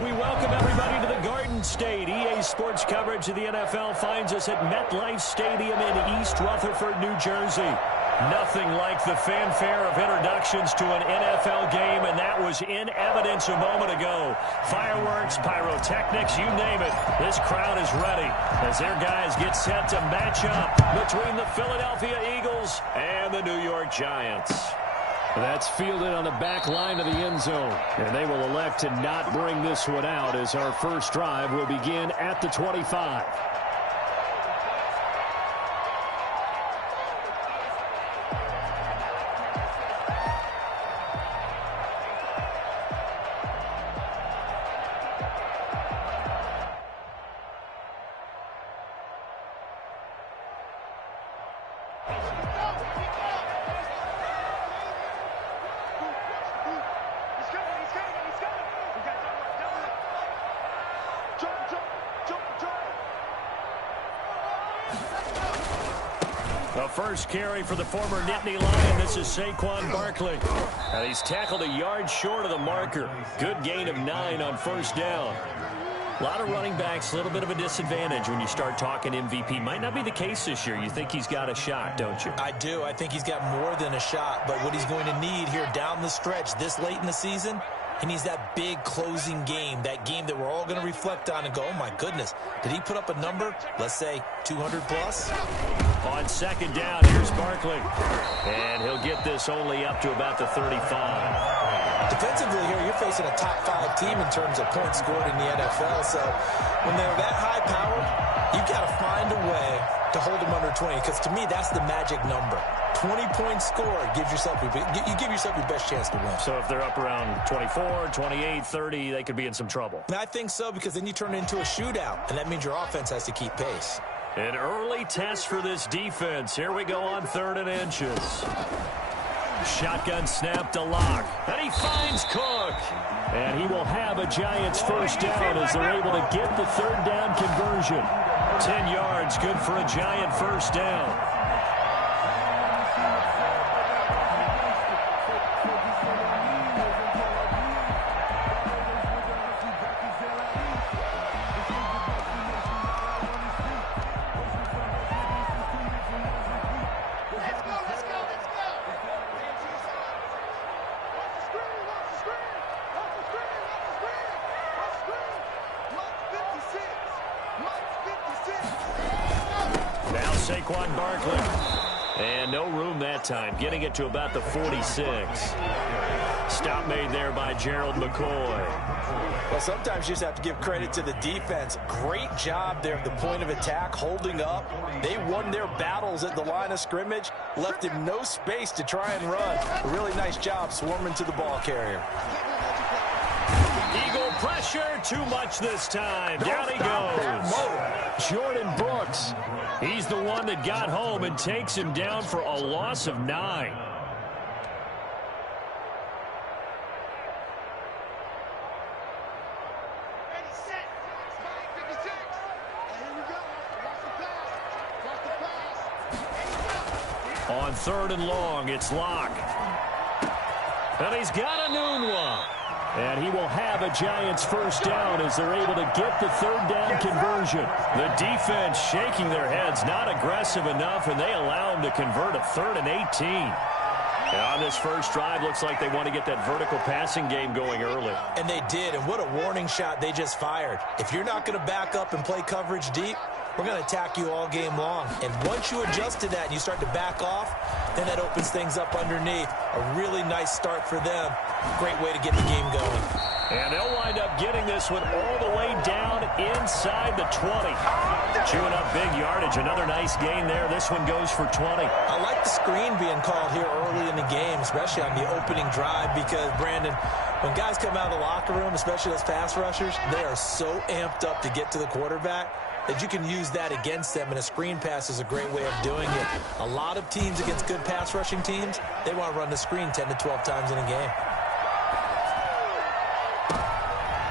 We welcome everybody to the Garden State. EA Sports coverage of the NFL finds us at MetLife Stadium in East Rutherford, New Jersey. Nothing like the fanfare of introductions to an NFL game, and that was in evidence a moment ago. Fireworks, pyrotechnics, you name it. This crowd is ready as their guys get set to match up between the Philadelphia Eagles and the New York Giants. That's fielded on the back line of the end zone. And they will elect to not bring this one out as our first drive will begin at the 25. The first carry for the former Nittany Lion. This is Saquon Barkley. And he's tackled a yard short of the marker. Good gain of 9 on first down. A lot of running backs, a little bit of a disadvantage when you start talking MVP. Might not be the case this year. You think he's got a shot, don't you? I do. I think he's got more than a shot. But what he's going to need here down the stretch this late in the season, he needs that big closing game, that game that we're all going to reflect on and go, oh, my goodness, did he put up a number, let's say, 200-plus? On second down, here's Barkley. And he'll get this only up to about the 35. Defensively here, you're facing a top-5 team in terms of points scored in the NFL. So when they're that high-powered, you've got to find a way to hold them under 20. Because to me, that's the magic number. 20 points scored, you give yourself your best chance to win. So if they're up around 24, 28, 30, they could be in some trouble. And I think so, because then you turn it into a shootout, and that means your offense has to keep pace. An early test for this defense. Here we go on 3rd and inches. Shotgun snap to Locke. And he finds Cook. And he will have a Giants first down as they're able to get the 3rd down conversion. 10 yards, good for a Giant first down. Saquon Barkley. And no room that time, getting it to about the 46. Stop made there by Gerald McCoy. Well, sometimes you just have to give credit to the defense. Great job there at the point of attack, holding up. They won their battles at the line of scrimmage, left him no space to try and run. A really nice job swarming to the ball carrier. Eagle pressure, too much this time. Down he goes. Jordan Brooks. He's the one that got home and takes him down for a loss of 9. On 3rd and long, it's Locke. And he's got a noon one. And he will have a Giants first down as they're able to get the 3rd down conversion. The defense shaking their heads, not aggressive enough, and they allow him to convert a 3rd and 18. And on this first drive, looks like they want to get that vertical passing game going early. And they did, and what a warning shot they just fired. If you're not going to back up and play coverage deep, we're going to attack you all game long. And once you adjust to that and you start to back off, then that opens things up underneath. A really nice start for them. Great way to get the game going. And they'll wind up getting this one all the way down inside the 20. Chewing up big yardage. Another nice gain there. This one goes for 20. I like the screen being called here early in the game, especially on the opening drive, because, Brandon, when guys come out of the locker room, especially those pass rushers, they are so amped up to get to the quarterback that you can use that against them, and a screen pass is a great way of doing it. A lot of teams against good pass rushing teams, they want to run the screen 10 to 12 times in a game.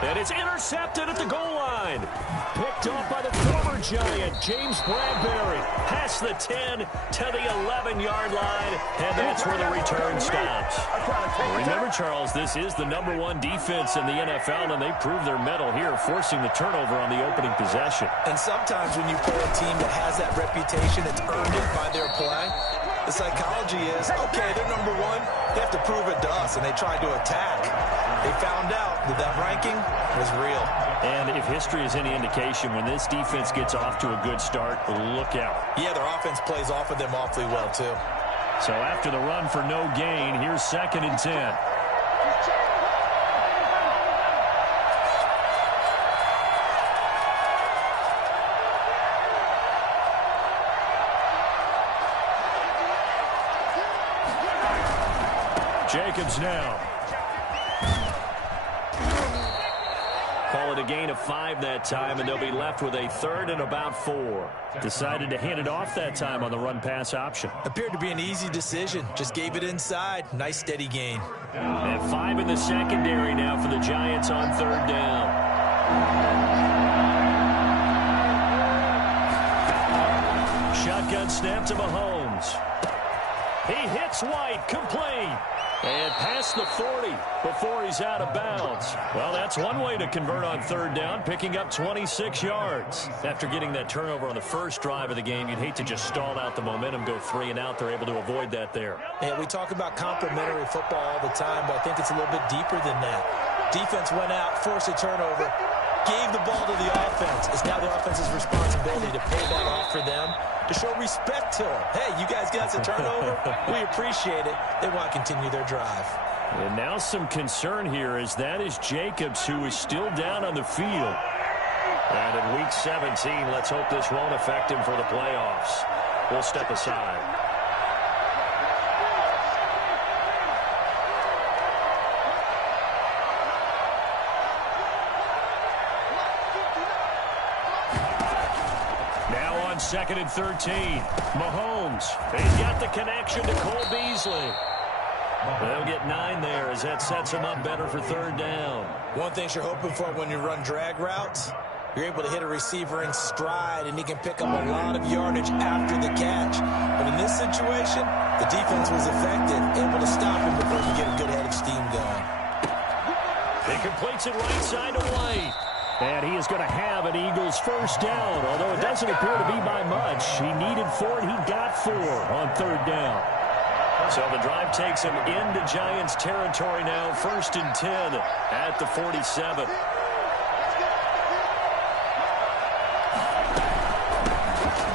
And it's intercepted at the goal line. line. Picked off by the former Giant, James Bradbury. Past the 10 to the 11-yard line, and that's where the return stops. Remember, Charles, this is the #1 defense in the NFL, and they proved their mettle here, forcing the turnover on the opening possession. And sometimes when you play a team that has that reputation, it's earned it by their play. The psychology is, okay, they're #1. They have to prove it to us, and they tried to attack. They found out that that ranking was real. And if history is any indication, when this defense gets off to a good start, look out. Yeah, their offense plays off of them awfully well, too. So after the run for no gain, here's 2nd and 10. Jacobs now. Call it a gain of 5 that time, and they'll be left with a 3rd and about 4. Decided to hand it off that time on the run-pass option. Appeared to be an easy decision. Just gave it inside. Nice, steady gain. And 5 in the secondary now for the Giants on 3rd down. Shotgun snap to Mahomes. He hits White, complete. And past the 40 before he's out of bounds. Well, that's one way to convert on 3rd down, picking up 26 yards. After getting that turnover on the first drive of the game, you'd hate to just stall out the momentum, go 3 and out. They're able to avoid that there. Yeah, we talk about complementary football all the time, but I think it's a little bit deeper than that. Defense went out, forced a turnover, gave the ball to the offense. It's now the offense's responsibility to pay that off for them, to show respect to them. Hey, you guys got some turnover? We appreciate it. They want to continue their drive. And now some concern here as that is Jacobs, who is still down on the field. And in Week 17, let's hope this won't affect him for the playoffs. We'll step aside. Now on 2nd and 13. Mahomes. He's got the connection to Cole Beasley. They'll get 9 there as that sets him up better for 3rd down. One thing you're hoping for when you run drag routes, you're able to hit a receiver in stride, and he can pick up a lot of yardage after the catch. But in this situation, the defense was effective, able to stop him before he could get a good head of steam going. He completes it right side to White. And he is going to have an Eagles 1st down, although it doesn't appear to be by much. He needed 4, and he got 4 on 3rd down. So the drive takes him into Giants territory now, 1st and 10 at the 47.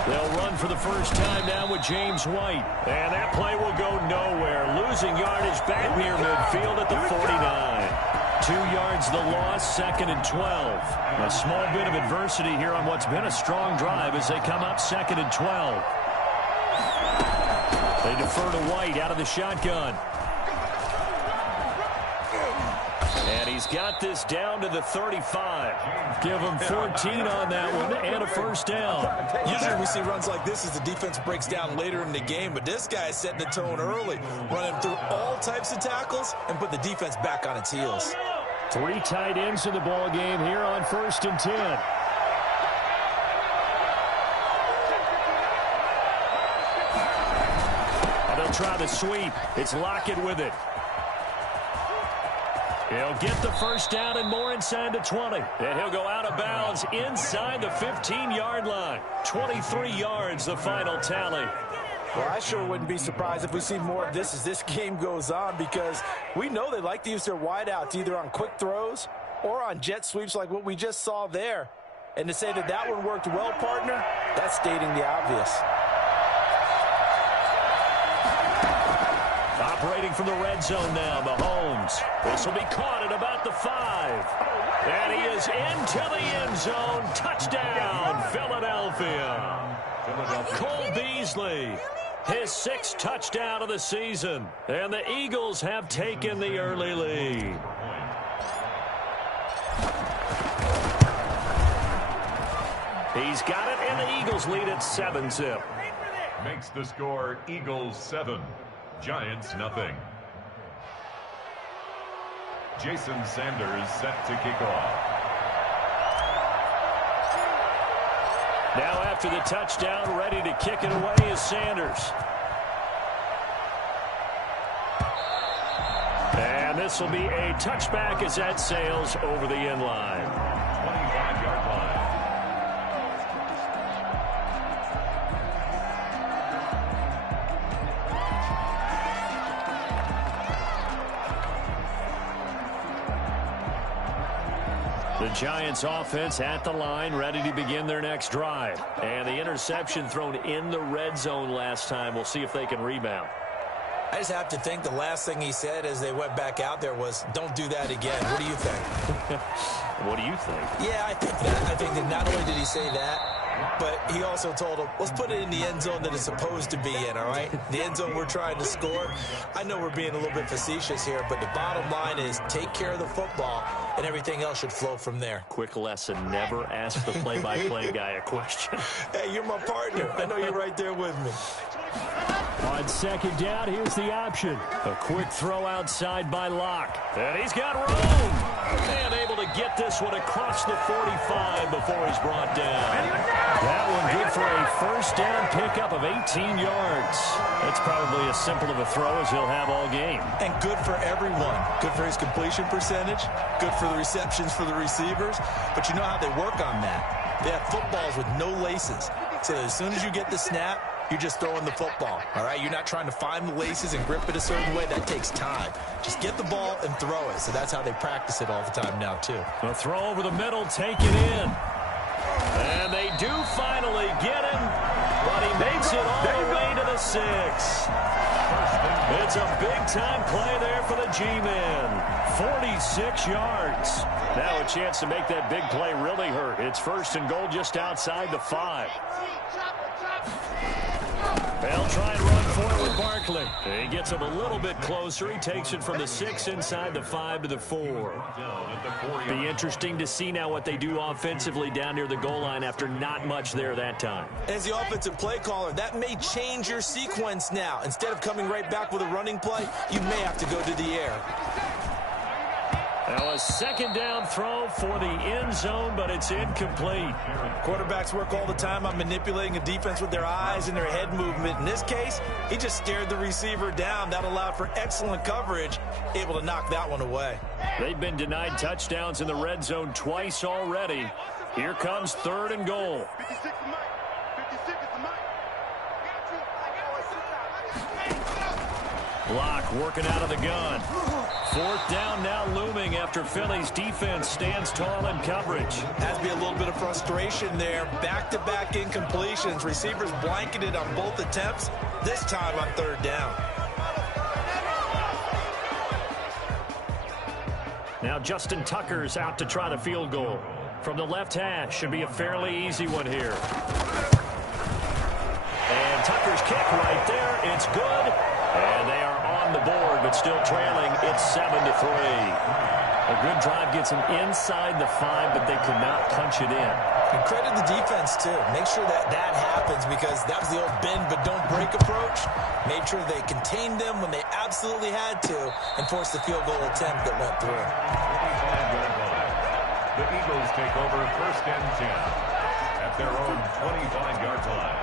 They'll run for the first time now with James White. And that play will go nowhere. Losing yardage back near midfield at the 49. 2 yards the loss, 2nd and 12. A small bit of adversity here on what's been a strong drive as they come up 2nd and 12. They defer to White out of the shotgun. And he's got this down to the 35. Give him 14 on that one and a 1st down. Usually we see runs like this as the defense breaks down later in the game, but this guy is setting the tone early, running through all types of tackles and put the defense back on its heels. 3 tight ends in the ball game here on 1st and 10. They'll try the sweep. It's Lockett with it. He'll get the 1st down and more inside the 20. And he'll go out of bounds inside the 15-yard line. 23 yards, the final tally. Well, I sure wouldn't be surprised if we see more of this as this game goes on, because we know they like to use their wideouts either on quick throws or on jet sweeps like what we just saw there. And to say that that one worked well, partner, that's stating the obvious. Operating from the red zone now, Mahomes. This will be caught at about the 5. And he is into the end zone. Touchdown, Philadelphia. Cole Beasley, his 6th touchdown of the season. And the Eagles have taken the early lead. He's got it, and the Eagles lead at 7-zip. Makes the score Eagles 7. Giants nothing. Jason Sanders set to kick off. Now after the touchdown, ready to kick it away is Sanders. And this will be a touchback as that sails over the end line. 25-yard line. The Giants offense at the line, ready to begin their next drive. And the interception thrown in the red zone last time. We'll see if they can rebound. I just have to think the last thing he said as they went back out there was, don't do that again. What do you think? What do you think? Yeah, I think that. I think that not only did he say that, but he also told him, let's put it in the end zone that it's supposed to be in, all right? The end zone we're trying to score. I know we're being a little bit facetious here, but the bottom line is take care of the football, and everything else should flow from there. Quick lesson, never ask the play-by-play guy a question. Hey, you're my partner. I know you're right there with me. On second down, here's the option. A quick throw outside by Locke. And he's got room. And able to get this one across the 45 before he's brought down. That one good for a first down pickup of 18 yards. That's probably as simple of a throw as he'll have all game. And good for everyone. Good for his completion percentage. Good for the receptions for the receivers. But you know how they work on that. They have footballs with no laces. So as soon as you get the snap, you're just throwing the football, all right? You're not trying to find the laces and grip it a certain way. That takes time. Just get the ball and throw it. So that's how they practice it all the time now, too. A throw over the middle, take it in. And they do finally get him, but he makes it all the way to the 6. It's a big-time play there for the G-Men. 46 yards. Now a chance to make that big play really hurt. It's first and goal just outside the 5. They'll try and run for it with Barkley. He gets him a little bit closer. He takes it from the 6 inside the 5 to the 4. Be interesting to see now what they do offensively down near the goal line after not much there that time. As the offensive play caller, that may change your sequence now. Instead of coming right back with a running play, you may have to go to the air. Now a second down throw for the end zone, but it's incomplete. Quarterbacks work all the time on manipulating a defense with their eyes and their head movement. In this case, he just stared the receiver down. That allowed for excellent coverage, able to knock that one away. They've been denied touchdowns in the red zone twice already. Here comes third and goal. Locke working out of the gun. Fourth down now looming after Philly's defense stands tall in coverage. Has to be a little bit of frustration there. Back-to-back incompletions. Receivers blanketed on both attempts, this time on third down. Now Justin Tucker's out to try the field goal. From the left hash, should be a fairly easy one here. And Tucker's kick right there. It's good. And they are on the board, but still trailing. It's 7-3. A good drive gets them inside the 5, but they could not punch it in. And credit the defense, too. Make sure that happens, because that was the old bend but don't break approach. Made sure they contained them when they absolutely had to and forced the field goal attempt that went through. The Eagles take over first and 10 at their own 25-yard line.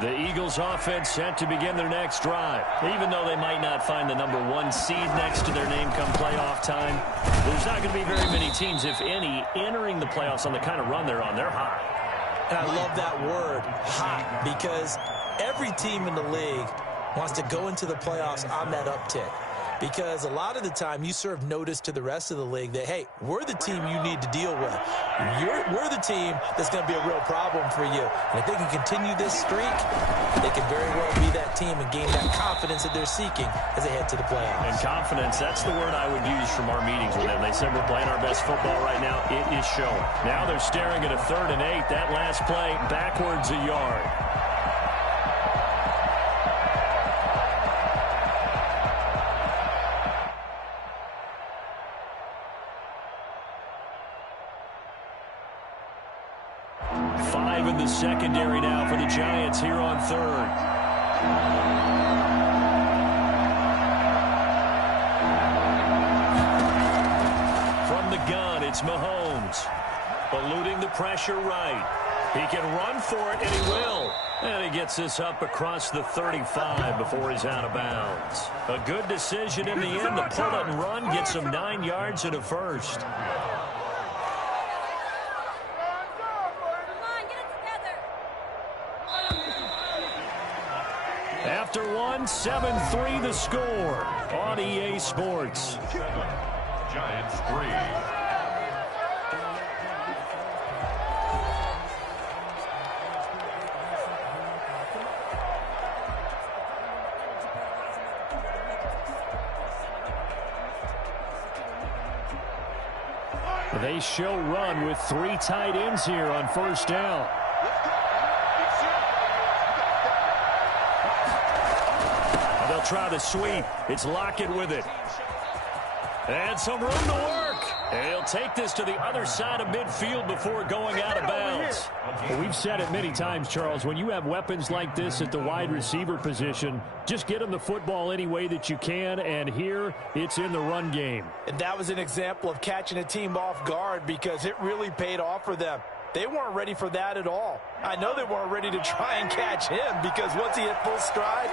The Eagles offense set to begin their next drive. Even though they might not find the number 1 seed next to their name come playoff time, there's not going to be very many teams, if any, entering the playoffs on the kind of run they're on. They're hot. And I love that word, hot, because every team in the league wants to go into the playoffs on that uptick. Because a lot of the time you serve notice to the rest of the league that, hey, we're the team you need to deal with. We're the team that's going to be a real problem for you. And if they can continue this streak, they can very well be that team and gain that confidence that they're seeking as they head to the playoffs. And confidence, that's the word I would use from our meetings with them. They said we're playing our best football right now. It is showing. Now they're staring at a 3rd and 8. That last play, backwards a yard. The secondary now for the Giants here on 3rd. It's Mahomes. Eluding the pressure right. He can run for it, and he will. And he gets this up across the 35 before he's out of bounds. A good decision in the end. The pull it and run gets him 9 yards and a first. After one, 7-3 the score on EA Sports. Giants 3. They show run with 3 tight ends here on first down. They'll try the sweep. It's Lockett with it. And some room to work. And he'll take this to the other side of midfield before going out of bounds. Well, we've said it many times, Charles, when you have weapons like this at the wide receiver position, just get them the football any way that you can, and here it's in the run game. And that was an example of catching a team off guard because it really paid off for them. They weren't ready for that at all. I know they weren't ready to try and catch him because once he hit full stride,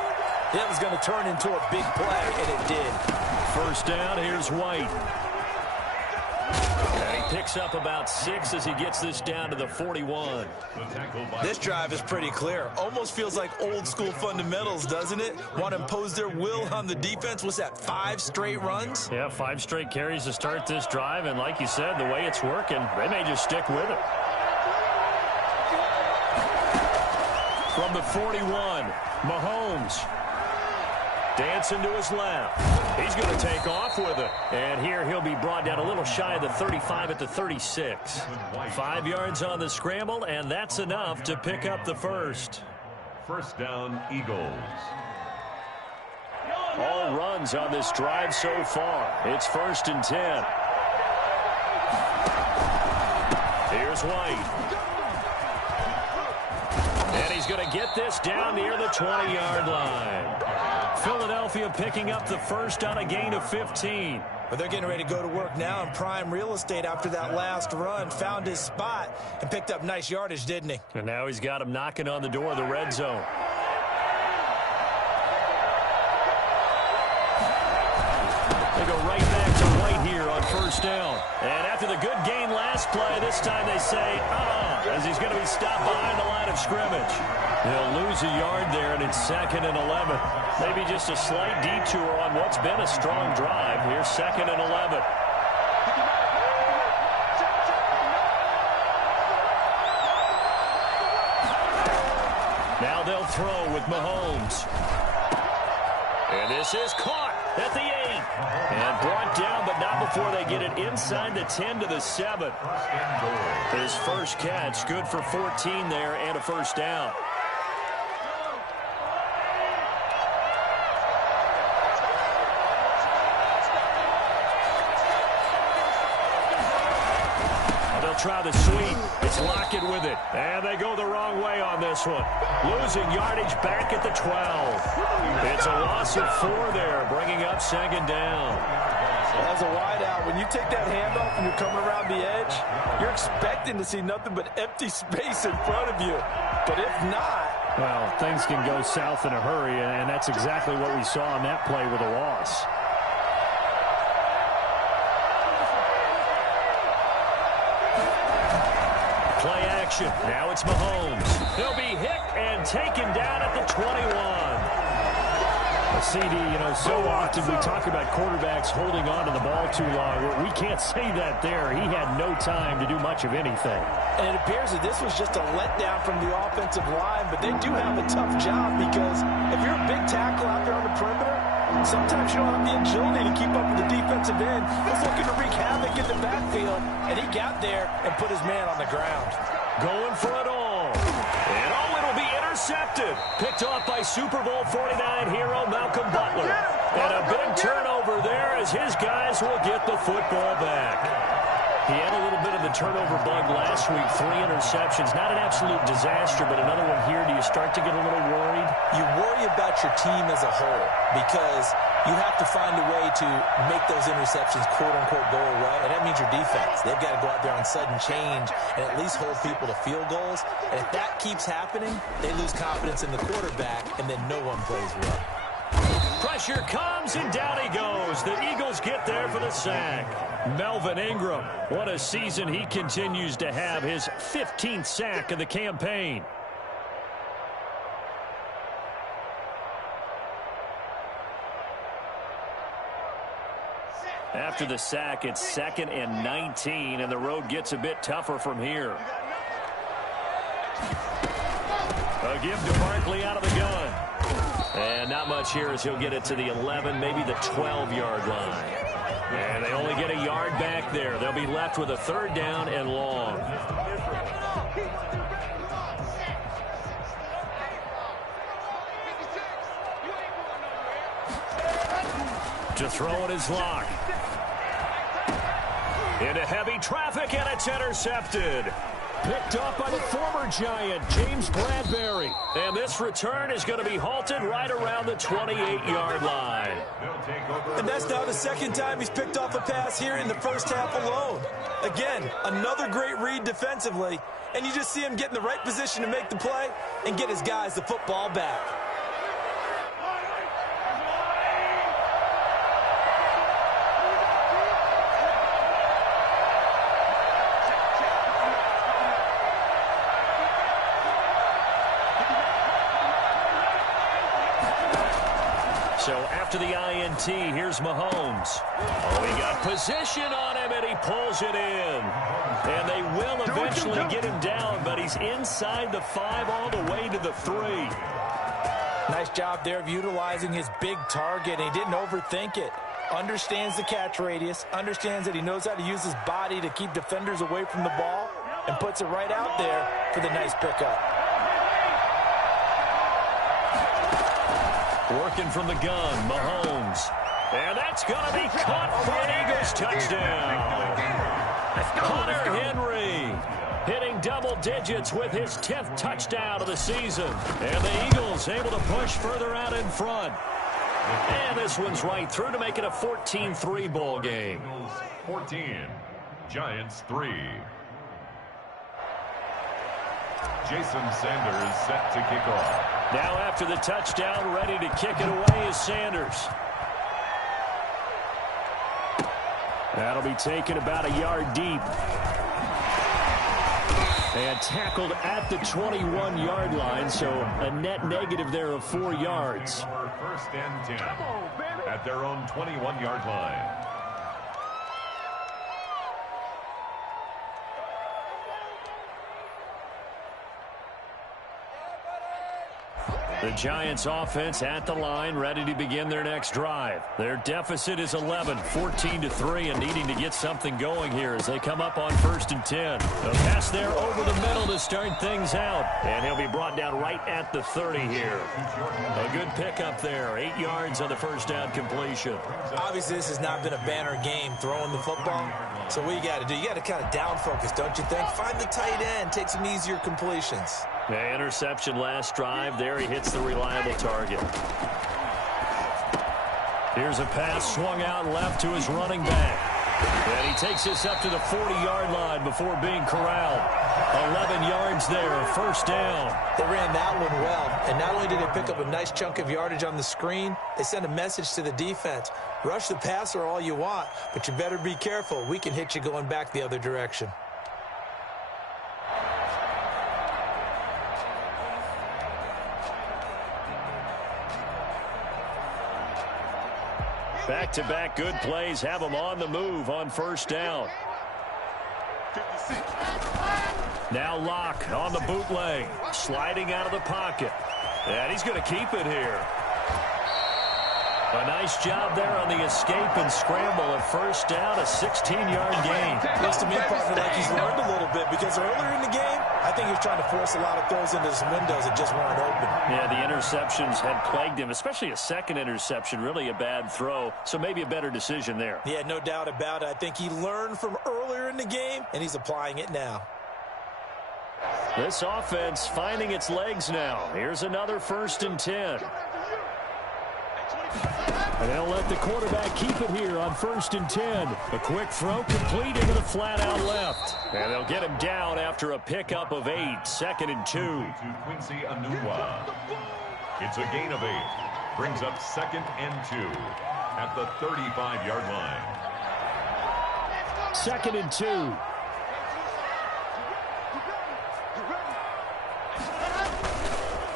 that was going to turn into a big play, and it did. First down, here's White. And he picks up about 6 as he gets this down to the 41. This drive is pretty clear. Almost feels like old school fundamentals, doesn't it? Want to impose their will on the defense. What's that, 5 straight runs? Yeah, 5 straight carries to start this drive, and like you said, the way it's working, they may just stick with it. From the 41, Mahomes. Dancing to his left. He's going to take off with it. And here he'll be brought down a little shy of the 35 at the 36. 5 yards on the scramble, and that's enough to pick up the first. First down, Eagles. All runs on this drive so far. It's 1st and 10. Here's White. And he's going to get this down near the 20-yard line. Philadelphia picking up the first on a gain of 15. But they're getting ready to go to work now in prime real estate after that last run. Found his spot and picked up nice yardage, didn't he? And now he's got him knocking on the door of the red zone. They go right back to White here on first down. And after the good gain last play, this time they say, as he's going to be stopped behind the line of scrimmage. He'll lose a yard there, and it's 2nd and 11. Maybe just a slight detour on what's been a strong drive. Here's 2nd and 11. Now they'll throw with Mahomes. And this is caught at the 8. And brought down, but not before they get it inside the 10 to the 7. His first catch, good for 14 there and a first down. Try the sweep. It's Lockett with it. And they go the wrong way on this one. Losing yardage back at the 12. It's a loss of 4 there, bringing up 2nd down. As a wideout, when you take that handoff and you're coming around the edge, you're expecting to see nothing but empty space in front of you. But if not... Well, things can go south in a hurry, and that's exactly what we saw on that play with a loss. Play action. Now it's Mahomes. He'll be hit and taken down at the 21. CD, so often we talk about quarterbacks holding on to the ball too long. We can't say that there. He had no time to do much of anything. And it appears that this was just a letdown from the offensive line, but they do have a tough job because if you're a big tackle out there on the perimeter, sometimes you don't have the agility to keep up with the defensive end. He's looking to wreak havoc in the backfield, and he got there and put his man on the ground. Going for it all. And it'll be intercepted. Picked off by Super Bowl 49 hero Malcolm Butler. And a big turnover there as his guys will get the football back. He had a little bit of the turnover bug last week, 3 interceptions. Not an absolute disaster, but another one here. Do you start to get a little worried? You worry about your team as a whole because you have to find a way to make those interceptions, quote-unquote, go away, and that means your defense. They've got to go out there on sudden change and at least hold people to field goals. And if that keeps happening, they lose confidence in the quarterback, and then no one plays well. Pressure comes, and down he goes. The Eagles get there for the sack. Melvin Ingram, what a season he continues to have, his 15th sack of the campaign. After the sack, it's 2nd and 19, and the road gets a bit tougher from here. A give to Barkley out of the gun. And not much here as he'll get it to the 11, maybe the 12-yard line. And they only get a yard back there. They'll be left with a 3rd down and long. To throw it is Locke. Into heavy traffic, and it's intercepted. Picked up by the former Giant, James Bradbury. And this return is going to be halted right around the 28-yard line. And that's now the 2nd time he's picked off a pass here in the first half alone. Again, another great read defensively. And you just see him get in the right position to make the play and get his guys the football back. So after the INT, here's Mahomes. Oh, he got position on him, and he pulls it in. And they will eventually get him down, but he's inside the 5 all the way to the 3. Nice job there of utilizing his big target. He didn't overthink it. Understands the catch radius, understands that he knows how to use his body to keep defenders away from the ball, and puts it right out there for the nice pickup. Working from the gun, Mahomes. And that's going to be caught for an Eagles touchdown. Hunter Henry hitting double digits with his 10th touchdown of the season. And the Eagles able to push further out in front. And this one's right through to make it a 14-3 ball game. 14, Giants 3. Jason Sanders set to kick off. Now after the touchdown, ready to kick it away is Sanders. That'll be taken about a yard deep. And tackled at the 21-yard line, so a net negative there of 4 yards. 1st and 10 at their own 21-yard line. The Giants offense at the line, ready to begin their next drive. Their deficit is 11, 14-3, and needing to get something going here as they come up on 1st and 10. A pass there over the middle to start things out, and he'll be brought down right at the 30 here. A good pickup there, 8 yards on the 1st down completion. Obviously, this has not been a banner game throwing the football. So what you got to do, you got to kind of down focus, don't you think? Find the tight end, take some easier completions. The interception last drive. There he hits the reliable target. Here's a pass swung out left to his running back. And he takes this up to the 40-yard line before being corralled. 11 yards there, 1st down. They ran that one well. And not only did they pick up a nice chunk of yardage on the screen, they sent a message to the defense. Rush the passer all you want, but you better be careful. We can hit you going back the other direction. Back-to-back good plays have them on the move on 1st down. Now Locke on the bootleg, sliding out of the pocket. And he's going to keep it here. A nice job there on the escape and scramble. A 1st down, a 16-yard gain. Looks to me, partner, like he's learned a little bit because earlier in the game, I think he was trying to force a lot of throws into some windows that just weren't open. Yeah, the interceptions had plagued him, especially a 2nd interception, really a bad throw. So maybe a better decision there. Yeah, no doubt about it. I think he learned from earlier in the game, and he's applying it now. This offense finding its legs now. Here's another 1st and 10. And they'll let the quarterback keep it here on 1st and 10. A quick throw complete into the flat out left. And they'll get him down after a pickup of 8. 2nd and 2. To Quincy Enunwa. It's a gain of 8. Brings up 2nd and 2 at the 35-yard line. 2nd and 2.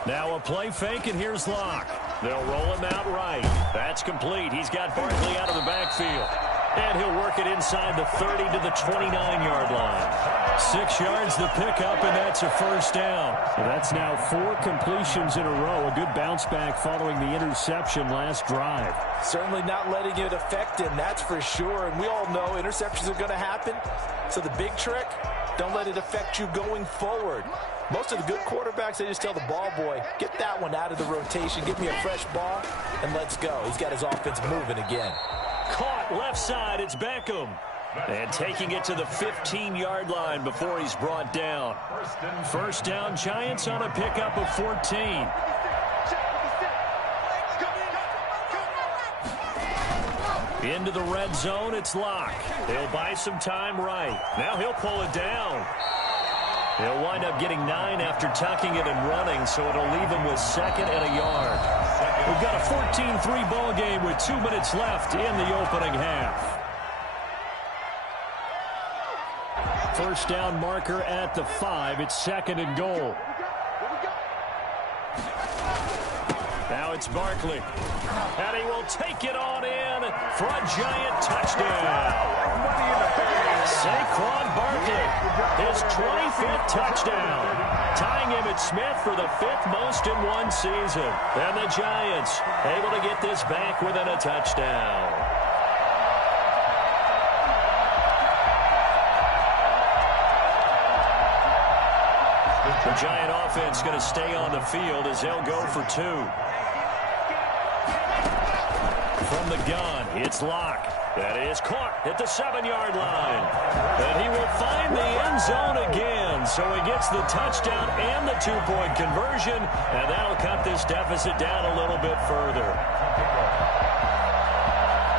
Now a play fake, and here's Locke. They'll roll him out right. That's complete. He's got Barkley out of the backfield. And he'll work it inside the 30 to the 29-yard line. 6 yards the pickup, and that's a 1st down. So that's now 4 completions in a row. A good bounce back following the interception last drive. Certainly not letting it affect him, that's for sure. And we all know interceptions are going to happen. So the big trick, don't let it affect you going forward. Most of the good quarterbacks, they just tell the ball boy, get that one out of the rotation, give me a fresh ball, and let's go. He's got his offense moving again. Caught left side, it's Beckham. And taking it to the 15-yard line before he's brought down. 1st down, Giants on a pickup of 14. Into the red zone, it's Locke. He'll buy some time right. Now he'll pull it down. He'll wind up getting 9 after tucking it and running, so it'll leave him with 2nd and a yard. We've got a 14-3 ball game with 2 minutes left in the opening half. 1st down marker at the 5. It's 2nd and goal. Now it's Barkley. And he will take it on in for a Giant touchdown. Saquon Barkley, his 25th touchdown, tying him at Smith for the 5th most in one season. And the Giants able to get this back within a touchdown. The Giant offense going to stay on the field as they'll go for 2. From the gun, it's Locke. That is caught at the 7-yard line. And he will find the end zone again. So he gets the touchdown and the 2-point conversion. And that'll cut this deficit down a little bit further.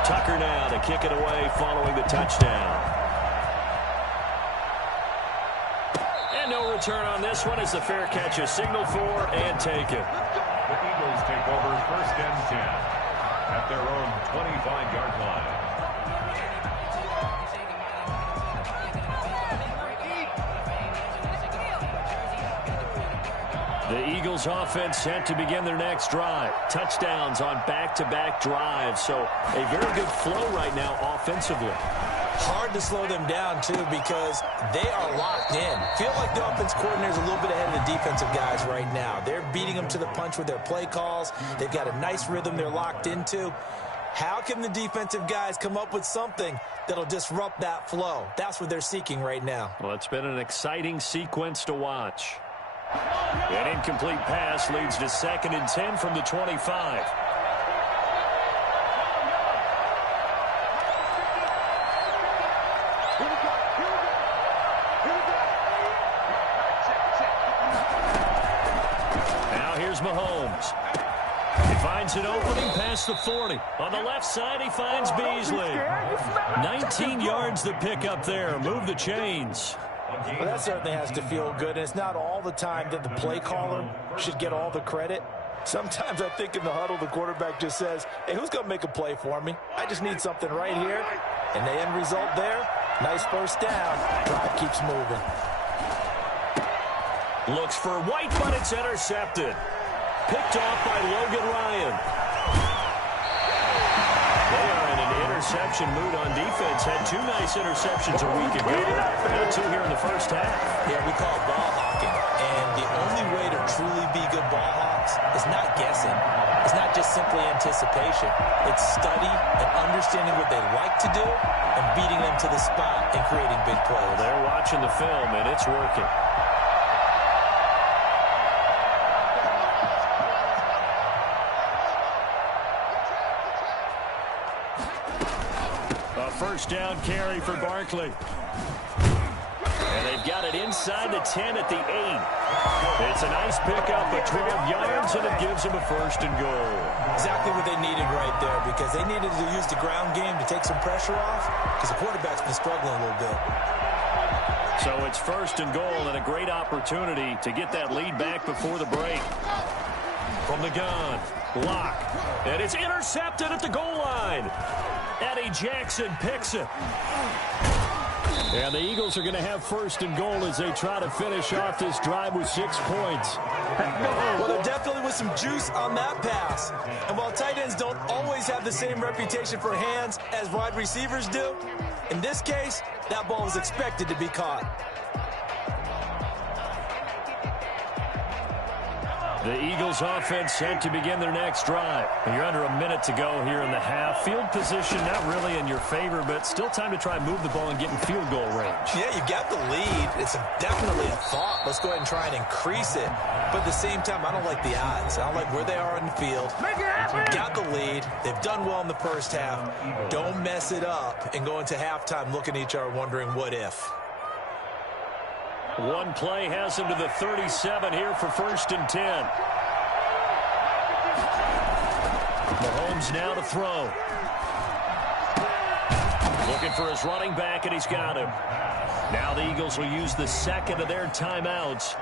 Tucker now to kick it away following the touchdown. And no return on this one as the fair catch is signaled for and taken. The Eagles take over 1st and 10 at their own 25-yard line. The Eagles offense set to begin their next drive. Touchdowns on back-to-back drives. So a very good flow right now offensively. Hard to slow them down, too, because they are locked in. Feel like the offense coordinator is a little bit ahead of the defensive guys right now. They're beating them to the punch with their play calls. They've got a nice rhythm they're locked into. How can the defensive guys come up with something that'll disrupt that flow? That's what they're seeking right now. Well, it's been an exciting sequence to watch. An incomplete pass leads to 2nd and 10 from the 25. Now here's Mahomes. He finds an opening past the 40. On the left side, he finds Beasley. 19 yards the pick up there. Move the chains. Well, that certainly has to feel good. And it's not all the time that the play caller should get all the credit. Sometimes I think in the huddle, the quarterback just says, hey, who's going to make a play for me? I just need something right here. And the end result there, nice 1st down. Drive keeps moving. Looks for White, but it's intercepted. Picked off by Logan Ryan. They are in an interception mood on defense. Had 2 nice interceptions a week ago. Now 2 here in the 1st half. Yeah, we call it ball hawking. And the only way to truly be good ball hawks is not guessing. It's not just simply anticipation. It's study and understanding what they like to do and beating them to the spot and creating big plays. Well, they're watching the film, and it's working. A 1st down carry for Barkley. And And they've got it inside the 10 at the 8. It's a nice pickup of 12 yards, and it gives them a 1st and goal. Exactly what they needed right there, because they needed to use the ground game to take some pressure off, because the quarterback's been struggling a little bit. So it's 1st and goal, and a great opportunity to get that lead back before the break. From the gun, Locke, and it's intercepted at the goal line. Eddie Jackson picks it. And the Eagles are going to have 1st and goal as they try to finish off this drive with 6 points. Well, there definitely was some juice on that pass. And while tight ends don't always have the same reputation for hands as wide receivers do, in this case, that ball was expected to be caught. The Eagles offense set to begin their next drive. And you're under a minute to go here in the half. Field position not really in your favor, but still time to try and move the ball and get in field goal range. Yeah, you got the lead. It's definitely a thought. Let's go ahead and try and increase it. But at the same time, I don't like the odds. I don't like where they are on the field. Got the lead. They've done well in the first half. Don't mess it up and go into halftime looking at each other wondering what if. One play has him to the 37 here for 1st and 10. Mahomes now to throw. Looking for his running back, and he's got him. Now the Eagles will use the second of their timeouts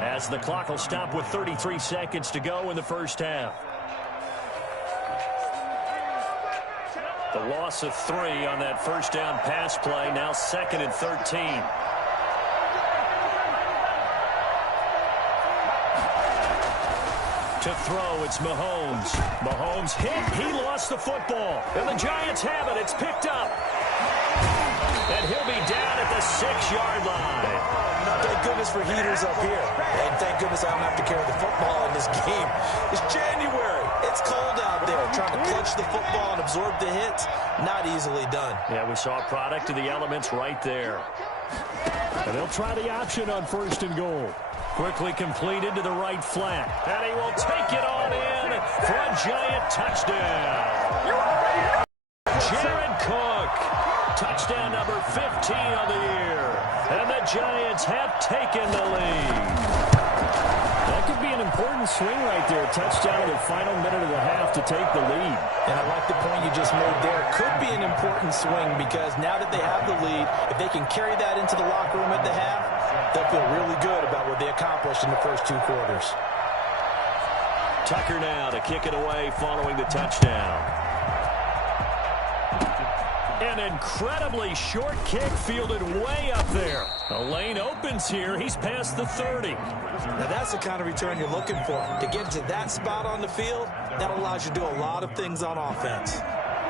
as the clock will stop with 33 seconds to go in the first half. The loss of 3 on that first down pass play. Now 2nd and 13. To throw, it's Mahomes. Mahomes hit. He lost the football. And the Giants have it. It's picked up. And he'll be down at the 6-yard line. Thank goodness for heaters up here. And thank goodness I don't have to carry the football in this game. It's January. It's cold out there. Trying to clutch the football and absorb the hits, not easily done. Yeah, we saw a product of the elements right there. And they'll try the option on 1st and goal. Quickly completed to the right flat. And he will take it on in for a Giant touchdown. Jared Cook. Touchdown number 15 on the year. And the Giants have taken the lead. That could be an important swing right there. Touchdown in the final minute of the half to take the lead. And I like the point you just made there. Could be an important swing because now that they have the lead, if they can carry that into the locker room at the half, they'll feel really good about what they accomplished in the first 2 quarters. Tucker now to kick it away following the touchdown. An incredibly short kick fielded way up there. The lane opens here. He's past the 30. Now that's the kind of return you're looking for. To get to that spot on the field, that allows you to do a lot of things on offense.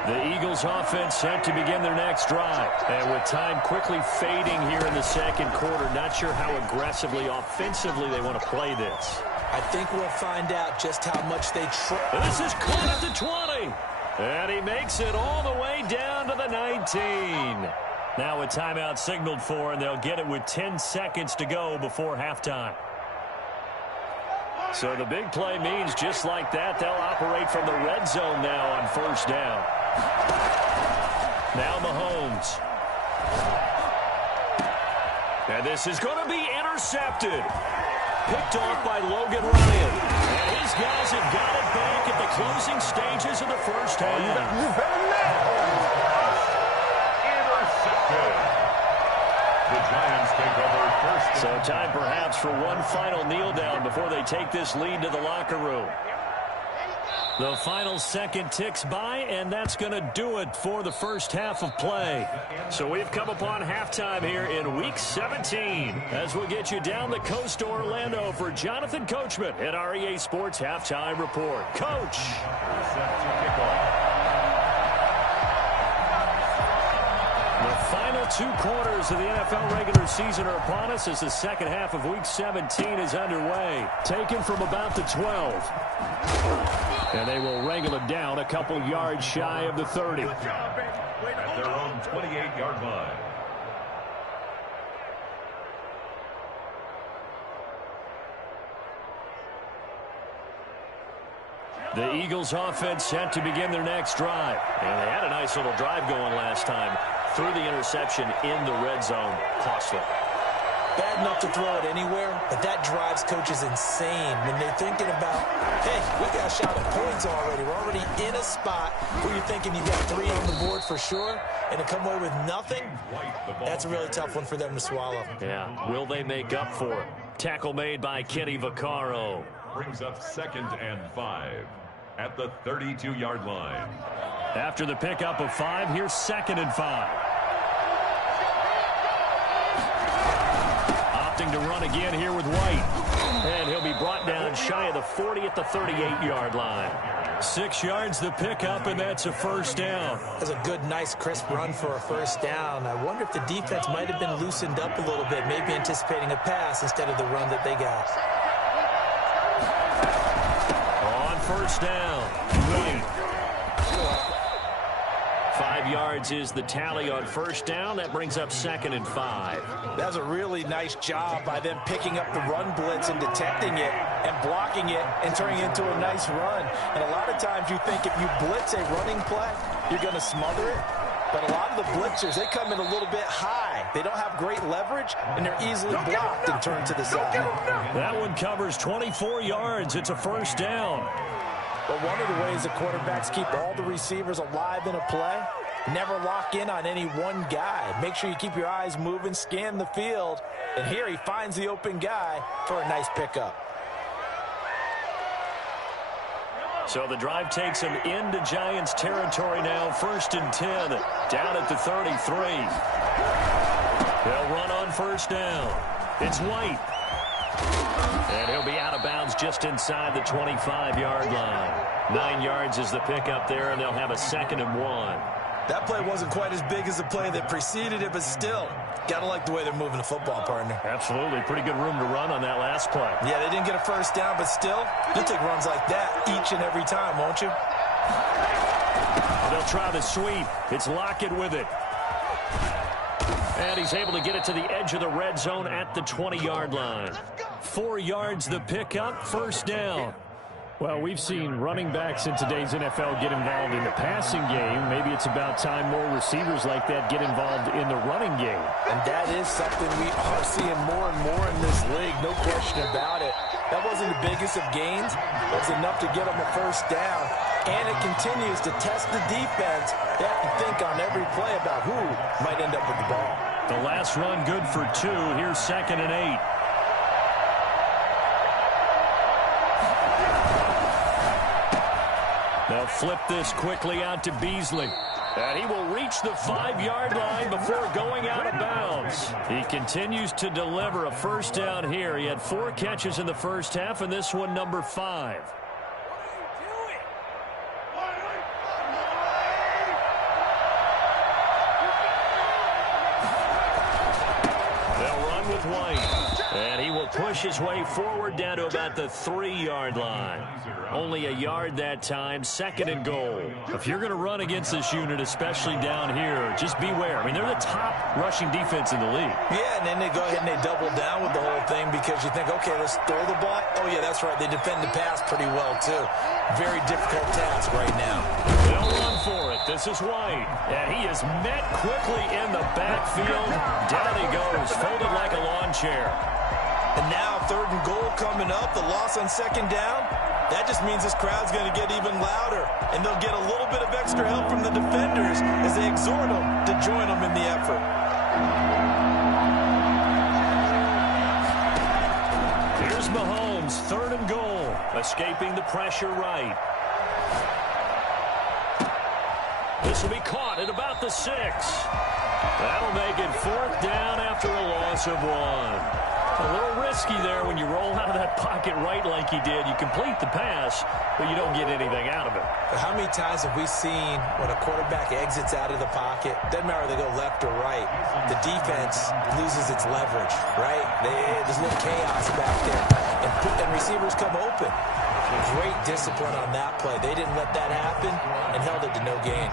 The Eagles offense set to begin their next drive. And with time quickly fading here in the second quarter, not sure how aggressively, offensively they want to play this. I think we'll find out just how much they try. This is caught at the 20. And he makes it all the way down to the 19. Now a timeout signaled for, and they'll get it with 10 seconds to go before halftime. So the big play means just like that, they'll operate from the red zone now on 1st down. Now Mahomes. And this is going to be intercepted. Picked off by Logan Ryan. And his guys have got it back at the closing stages of the first half. Intercepted. The Giants take over 1st. So time perhaps for one final kneel down before they take this lead to the locker room. The final second ticks by, and that's going to do it for the first half of play. So we've come upon halftime here in Week 17 as we'll get you down the coast to Orlando for Jonathan Coachman at our EA Sports Halftime Report. Coach. The final 2 quarters of the NFL regular season are upon us as the second half of Week 17 is underway. Taken from about the 12. And they will wrangle it down a couple yards shy of the 30. At their own 28-yard line. The Eagles offense set to begin their next drive. And they had a nice little drive going last time. Through the interception in the red zone. Costly. bad enough to throw it anywhere, but that drives coaches insane when they're thinking about, hey, we got a shot at points already. We're already in a spot where you're thinking you got 3 on the board for sure, and to come away with nothing, that's a really tough one for them to swallow. Yeah, will they make up for it? Tackle made by Kenny Vaccaro. Brings up 2nd and 5 at the 32-yard line. After the pickup of 5, here's 2nd and 5. Opting to run again here with White. And he'll be brought down shy of the 40 at the 38-yard line. 6 yards the pickup, and that's a first down. That's a good, nice, crisp run for a first down. I wonder if the defense might have been loosened up a little bit, maybe anticipating a pass instead of the run that they got. On first down, White. 5 yards is the tally on first down. That brings up 2nd and 5. That's a really nice job by them picking up the run blitz and detecting it and blocking it and turning it into a nice run. And a lot of times you think if you blitz a running play, you're going to smother it. But a lot of the blitzers, they come in a little bit high. They don't have great leverage, and they're easily blocked and turned to the side. That one covers 24 yards. It's a first down. But one of the ways the quarterbacks keep all the receivers alive in a play, never lock in on any one guy. Make sure you keep your eyes moving, scan the field. And here he finds the open guy for a nice pickup. So the drive takes him into Giants territory now. 1st and 10, down at the 33. They'll run on first down. It's White. And he'll be out of bounds just inside the 25-yard line. 9 yards is the pickup there, and they'll have a 2nd and 1. That play wasn't quite as big as the play that preceded it, but still, got to like the way they're moving the football, partner. Absolutely. Pretty good room to run on that last play. Yeah, they didn't get a first down, but still, you'll take runs like that each and every time, won't you? They'll try the sweep. It's Lockett with it. And he's able to get it to the edge of the red zone at the 20-yard line. 4 yards the pickup, first down. Well, we've seen running backs in today's NFL get involved in the passing game. Maybe it's about time more receivers like that get involved in the running game. And that is something we are seeing more and more in this league, no question about it. That wasn't the biggest of gains. It was enough to get them a first down. And it continues to test the defense. They have to think on every play about who might end up with the ball. The last run good for 2. Here's 2nd and 8. They'll flip this quickly out to Beasley. And he will reach the 5-yard line before going out of bounds. He continues to deliver a first down here. He had 4 catches in the first half, and this one number 5. They'll run with White. And he will push his way forward down to about the 3-yard line. Only a yard that time, 2nd and goal. If you're going to run against this unit, especially down here, just beware. I mean, they're the top rushing defense in the league. Yeah, and then they go ahead and they double down with the whole thing because you think, okay, let's throw the ball. Oh, yeah, that's right. They defend the pass pretty well, too. Very difficult task right now. They'll run for it. This is White. And he is met quickly in the backfield. Down he goes, folded like a lawn chair. And now 3rd and goal coming up. The loss on 2nd down. That just means this crowd's going to get even louder. And they'll get a little bit of extra help from the defenders as they exhort them to join them in the effort. Here's Mahomes, 3rd and goal. Escaping the pressure right. This will be caught at about the 6. That'll make it 4th down after a loss of 1. A little risky there when you roll out of that pocket right like he did. You complete the pass, but you don't get anything out of it. But how many times have we seen when a quarterback exits out of the pocket, doesn't matter whether they go left or right, the defense loses its leverage, right? There's a little chaos back there, and receivers come open. Great discipline on that play. They didn't let that happen and held it to no gain.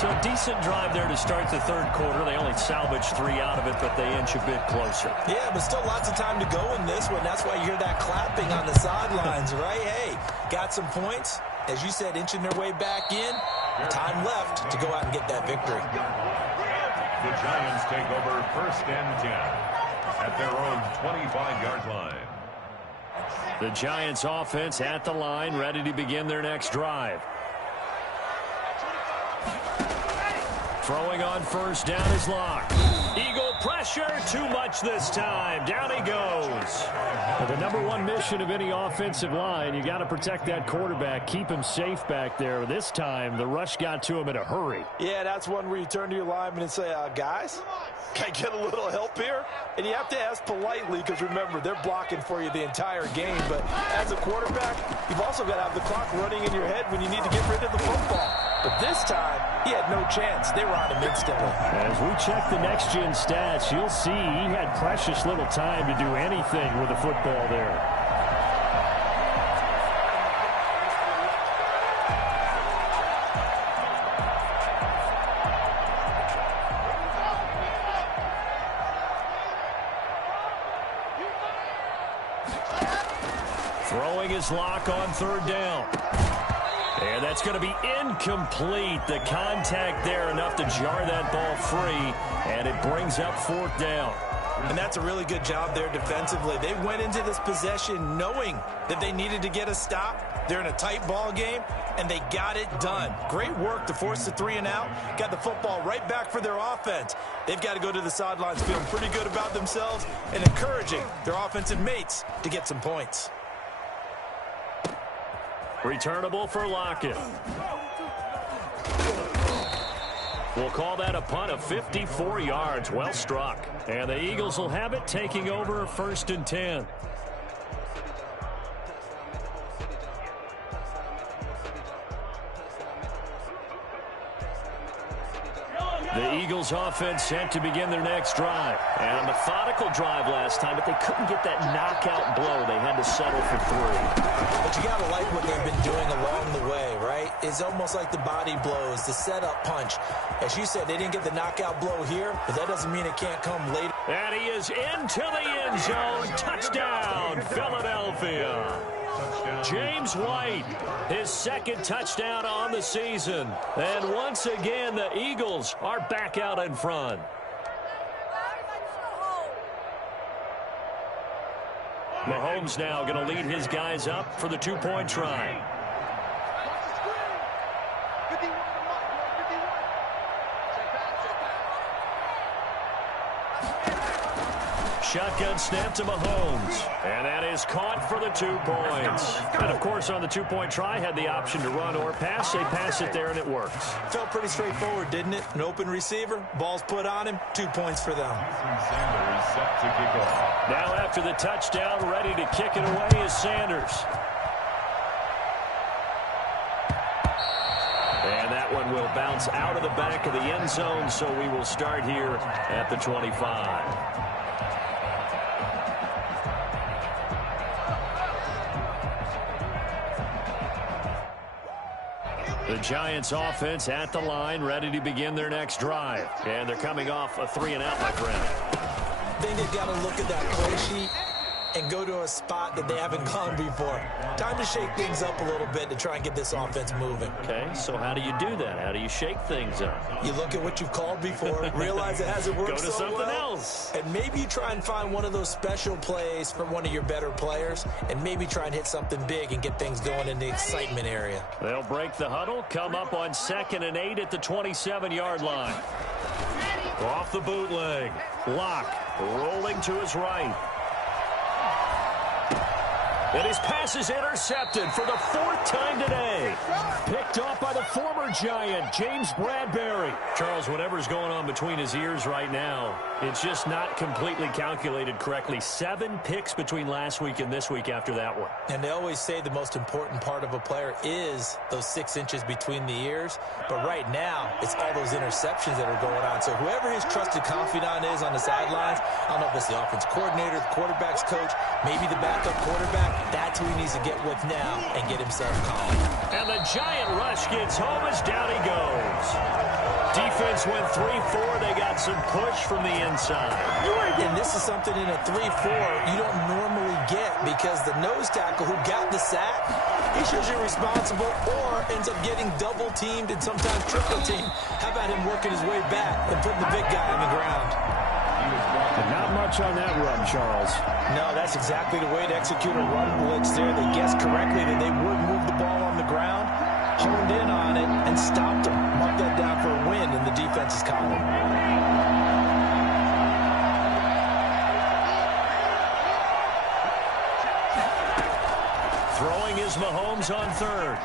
So a decent drive there to start the 3rd quarter. They only salvaged 3 out of it, but they inch a bit closer. Yeah, but still lots of time to go in this one. That's why you hear that clapping on the sidelines, right? Hey, got some points. As you said, inching their way back in. Time left to go out and get that victory. The Giants take over 1st and 10 at their own 25-yard line. The Giants offense at the line, ready to begin their next drive. Throwing on first down is Locke. Eagle pressure, too much this time. Down he goes. The number one mission of any offensive line, you got to protect that quarterback, keep him safe back there. This time, the rush got to him in a hurry. Yeah, that's one where you turn to your lineman and say, guys, can I get a little help here? And you have to ask politely because, remember, they're blocking for you the entire game. But as a quarterback, you've also got to have the clock running in your head when you need to get rid of the football. But this time, he had no chance. They were on him instantly. As we check the next-gen stats, you'll see he had precious little time to do anything with the football there. Throwing his Lock on third down. And that's going to be incomplete. The contact there enough to jar that ball free, and it brings up fourth down. And that's a really good job there defensively. They went into this possession knowing that they needed to get a stop. They're in a tight ball game, and they got it done. Great work to force the 3 and out. Got the football right back for their offense. They've got to go to the sidelines feeling pretty good about themselves and encouraging their offensive mates to get some points. Returnable for Lockett. We'll call that a punt of 54 yards. Well struck. And the Eagles will have it, taking over 1st and 10. The Eagles offense set to begin their next drive. And a methodical drive last time, but they couldn't get that knockout blow. They had to settle for 3. But you got to like what they've been doing along the way, right? It's almost like the body blows, the setup punch. As you said, they didn't get the knockout blow here, but that doesn't mean it can't come later. And he is into the end zone. Touchdown, Philadelphia. James White, his 2nd touchdown on the season. And once again, the Eagles are back out in front. Mahomes now going to lead his guys up for the 2-point try. Shotgun snap to Mahomes. And that is caught for the 2 points. And, of course, on the 2-point try, had the option to run or pass. They pass it there, and it works. Felt pretty straightforward, didn't it? An open receiver, ball's put on him, 2 points for them. Sanders set to kick off. Now after the touchdown, ready to kick it away is Sanders. And that one will bounce out of the back of the end zone, so we will start here at the 25. The Giants offense at the line, ready to begin their next drive. And they're coming off a 3 and out, my friend. I think they've got to look at that play sheet and go to a spot that they haven't gone before. Time to shake things up a little bit to try and get this offense moving. Okay, so how do you do that? How do you shake things up? You look at what you've called before, realize it hasn't worked so well. Go to something else. And maybe you try and find one of those special plays from one of your better players, and maybe try and hit something big and get things going in the excitement area. They'll break the huddle, come up on 2nd and 8 at the 27-yard line. Off the bootleg. Lock rolling to his right. And his pass is intercepted for the 4th time today. Picked off by the former Giant, James Bradbury. Charles, whatever's going on between his ears right now, it's just not completely calculated correctly. 7 picks between last week and this week after that one. And they always say the most important part of a player is those 6 inches between the ears. But right now, it's all those interceptions that are going on. So whoever his trusted confidant is on the sidelines, I don't know if it's the offense coordinator, the quarterback's coach, maybe the backup quarterback, that's who he needs to get with now and get himself calm. And the Giant rush gets home as down he goes. Defense went 3-4. They got some push from the inside. And this is something in a 3-4 you don't normally get because the nose tackle who got the sack, he's usually responsible or ends up getting double-teamed and sometimes triple-teamed. How about him working his way back and putting the big guy on the ground? He was brought But not much on that run, Charles. No, that's exactly the way to execute a run blitz there. They guessed correctly that they would move the ball on the ground, honed in on it, and stopped them. Mark that down for a win in the defense's column. Throwing is Mahomes on third.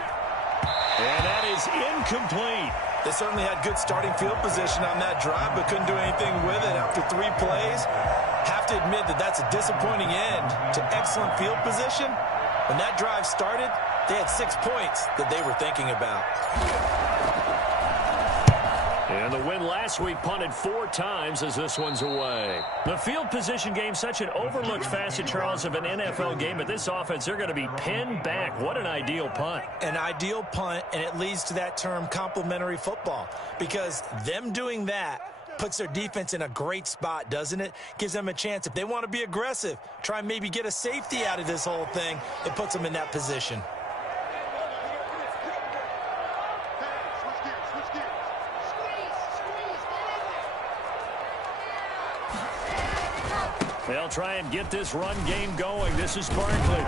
And that is incomplete. They certainly had good starting field position on that drive, but couldn't do anything with it after 3 plays. Have to admit that that's a disappointing end to excellent field position. When that drive started, they had 6 points that they were thinking about. And the win last week punted 4 times as this one's away. The field position game, such an overlooked facet, Charles, of an NFL game. But this offense, they're going to be pinned back. What an ideal punt. An ideal punt, and it leads to that term complementary football. Because them doing that puts their defense in a great spot, doesn't it? Gives them a chance. If they want to be aggressive, try and maybe get a safety out of this whole thing, it puts them in that position. They'll try and get this run game going. This is Barkley.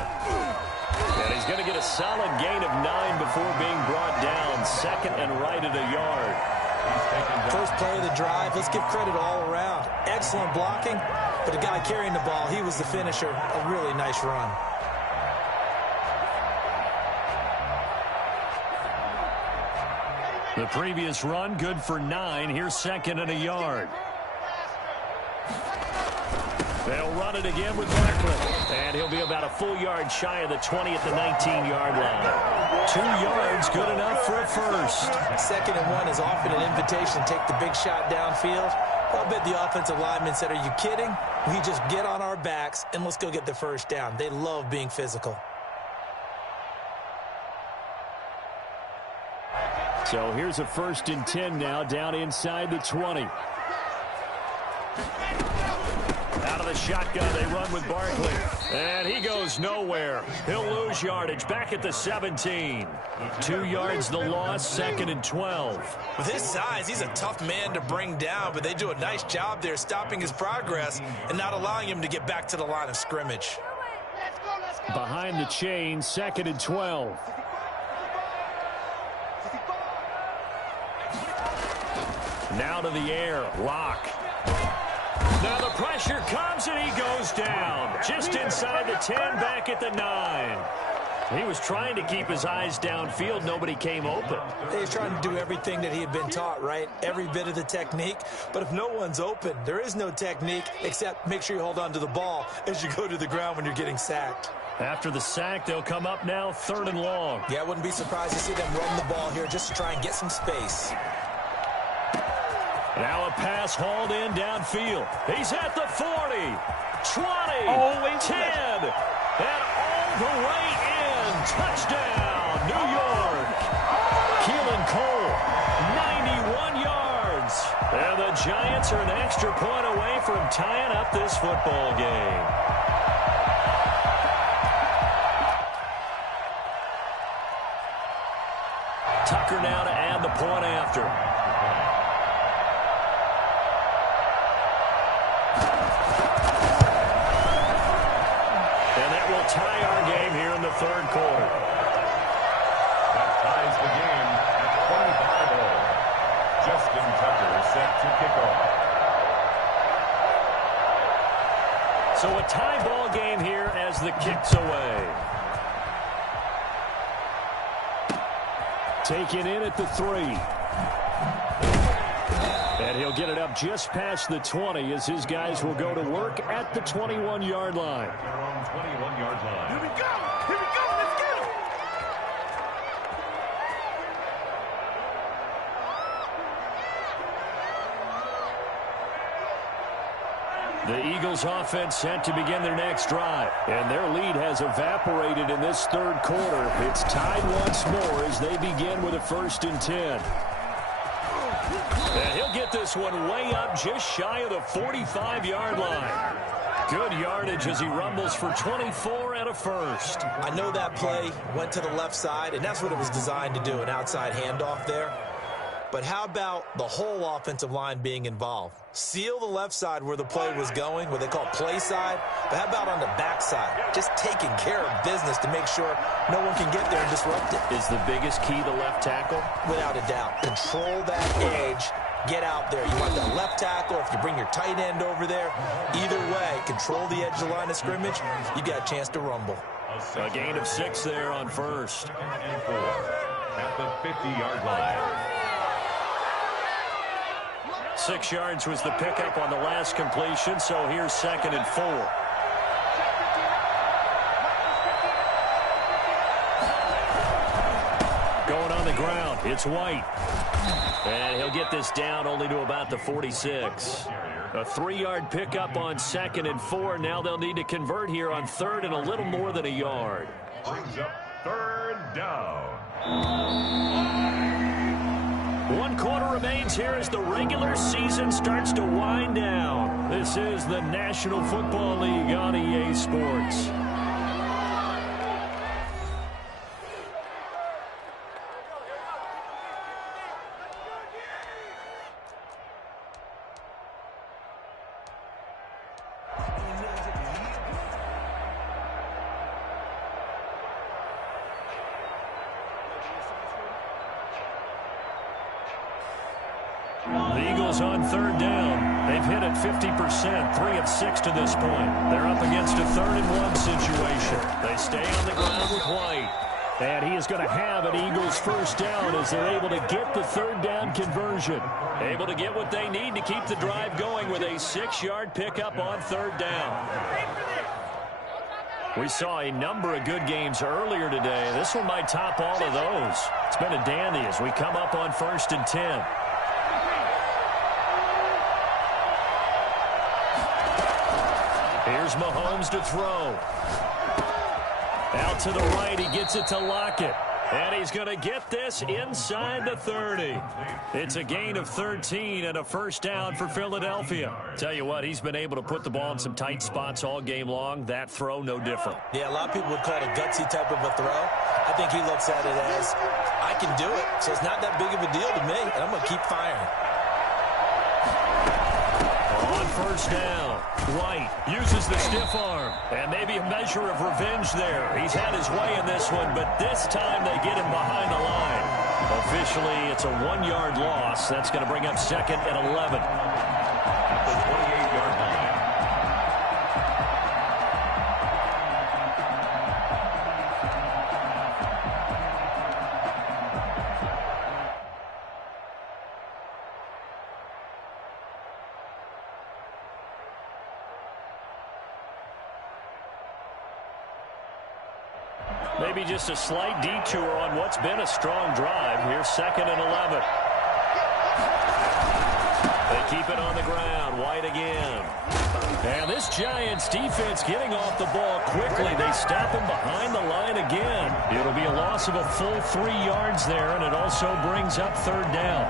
And he's going to get a solid gain of 9 before being brought down. Second and right at a yard. First play of the drive, let's give credit all around. Excellent blocking, but the guy carrying the ball, he was the finisher. A really nice run. The previous run, good for 9. Here's second and a yard. They'll run it again with Barkley. And he'll be about a full yard shy of the 20 at the 19-yard line. 2 yards, good enough for a first. Second and 1 is often an invitation to take the big shot downfield. I'll bet the offensive lineman said, are you kidding? We just get on our backs and let's go get the first down. They love being physical. So here's a 1st and 10 now, down inside the 20. Out of the shotgun, they run with Barkley. And he goes nowhere. He'll lose yardage back at the 17. 2 yards the loss, second and 12. With his size, he's a tough man to bring down, but they do a nice job there stopping his progress and not allowing him to get back to the line of scrimmage. Behind the chain, 2nd and 12. Now to the air, Locke. Now the pressure comes and he goes down. Just inside the 10, back at the 9. He was trying to keep his eyes downfield. Nobody came open. He's trying to do everything that he had been taught, right? Every bit of the technique. But if no one's open, there is no technique except make sure you hold on to the ball as you go to the ground when you're getting sacked. After the sack, they'll come up now 3rd and long. Yeah, I wouldn't be surprised to see them run the ball here just to try and get some space. Now a pass hauled in downfield. He's at the 40, 20, 10, and all the way in. Touchdown, New York. Keelan Cole, 91 yards. And the Giants are an extra point away from tying up this football game. Tucker now to add the point after. Tie our game here in the 3rd quarter. That ties the game at 25-all. Justin Tucker is set to kick off. So a tie ball game here as the kick's away. Taken in at the 3. And he'll get it up just past the 20 as his guys will go to work at the 21-yard line. Their own 21-yard line. Here we go! Here we go! Let's get him! The Eagles offense set to begin their next drive. And their lead has evaporated in this 3rd quarter. It's tied once more as they begin with a 1st and 10. And he'll get this one way up just shy of the 45-yard line. Good yardage as he rumbles for 24 and a first. I know that play went to the left side, and that's what it was designed to do, an outside handoff there. But how about the whole offensive line being involved? Seal the left side where the play was going, what they call play side. But how about on the back side? Just taking care of business to make sure no one can get there and disrupt it. Is the biggest key the left tackle? Without a doubt. Control that edge. Get out there. You want that left tackle. If you bring your tight end over there, either way, control the edge of the line of scrimmage. You got a chance to rumble. A gain of 6 there on first. And 4 at the 50-yard line. 6 yards was the pickup on the last completion, so here's 2nd and 4. Going on the ground, it's White. And he'll get this down only to about the 46. A 3-yard pickup on 2nd and 4. Now they'll need to convert here on 3rd and a little more than a yard. Brings up 3rd down. 1 quarter remains here as the regular season starts to wind down. This is the National Football League on EA Sports. The Eagles on 3rd down. They've hit it 50%, 3 of 6 to this point. They're up against a 3rd and 1 situation. They stay on the ground with White. And he is going to have an Eagles first down as they're able to get the 3rd down conversion. Able to get what they need to keep the drive going with a 6-yard pickup on 3rd down. We saw a number of good games earlier today. This one might top all of those. It's been a dandy as we come up on 1st and 10. Here's Mahomes to throw. Out to the right, he gets it to Lockett. And he's going to get this inside the 30. It's a gain of 13 and a first down for Philadelphia. Tell you what, he's been able to put the ball in some tight spots all game long. That throw, no different. Yeah, a lot of people would call it a gutsy type of a throw. I think he looks at it as, I can do it, so it's not that big of a deal to me, and I'm going to keep firing. On first down, White uses the stiff arm, and maybe a measure of revenge there. He's had his way in this one, but this time they get him behind the line. Officially, it's a 1-yard loss. That's going to bring up 2nd and 11. At the 28-yard line. Maybe just a slight detour on what's been a strong drive. Here's 2nd and 11. They keep it on the ground. White again. And this Giants defense getting off the ball quickly. They stop him behind the line again. It'll be a loss of a full 3 yards there, and it also brings up 3rd down.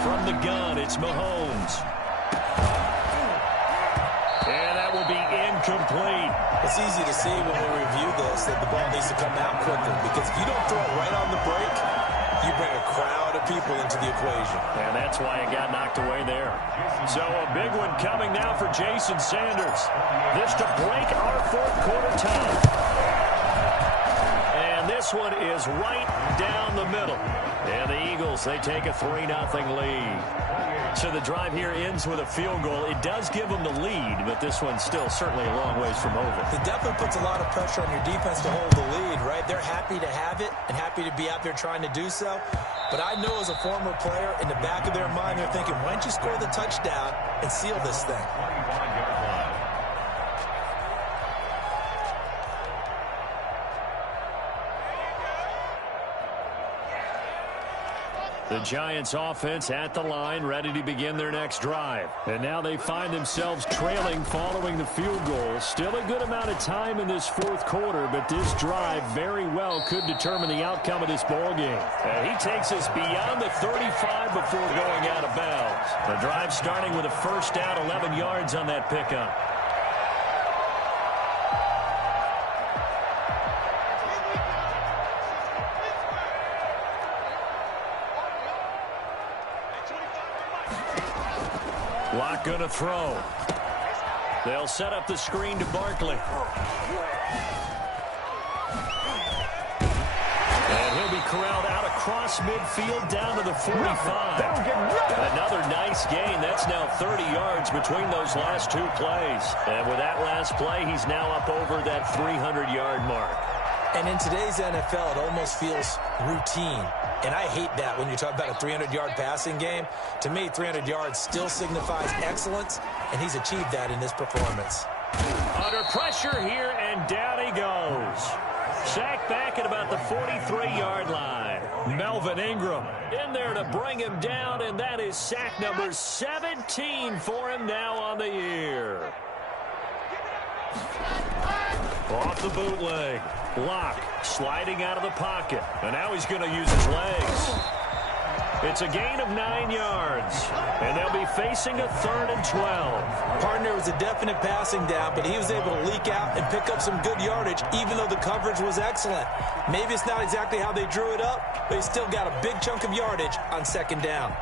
From the gun, it's Mahomes. And that will be incomplete. It's easy to see when we review this that the ball needs to come out quicker, because if you don't throw it right on the break, you bring a crowd of people into the equation. And that's why it got knocked away there. So a big one coming now for Jason Sanders. This to break our 4th quarter tie. And this one is right down the middle. And the Eagles, they take a 3-0 lead. So the drive here ends with a field goal. It does give them the lead, but this one's still certainly a long ways from over. It definitely puts a lot of pressure on your defense to hold the lead, right? They're happy to have it and happy to be out there trying to do so. But I know as a former player, in the back of their mind, they're thinking, why don't you score the touchdown and seal this thing? The Giants offense at the line, ready to begin their next drive. And now they find themselves trailing following the field goal. Still a good amount of time in this fourth quarter, but this drive very well could determine the outcome of this ball game. And he takes us beyond the 35 before going out of bounds. The drive starting with a first down, 11 yards on that pickup. Locke going to throw. They'll set up the screen to Barkley. And he'll be corralled out across midfield down to the 45. Another nice gain. That's now 30 yards between those last two plays. And with that last play, he's now up over that 300-yard mark. And in today's NFL, it almost feels routine. And I hate that when you talk about a 300-yard passing game. To me, 300 yards still signifies excellence, and he's achieved that in this performance. Under pressure here, and down he goes. Sacked back at about the 43-yard line. Melvin Ingram in there to bring him down, and that is sack number 17 for him now on the year. Off the bootleg. Locke sliding out of the pocket. And now he's going to use his legs. It's a gain of 9 yards. And they'll be facing a 3rd and 12. Partner was a definite passing down, but he was able to leak out and pick up some good yardage, even though the coverage was excellent. Maybe it's not exactly how they drew it up, but he still got a big chunk of yardage on 2nd down.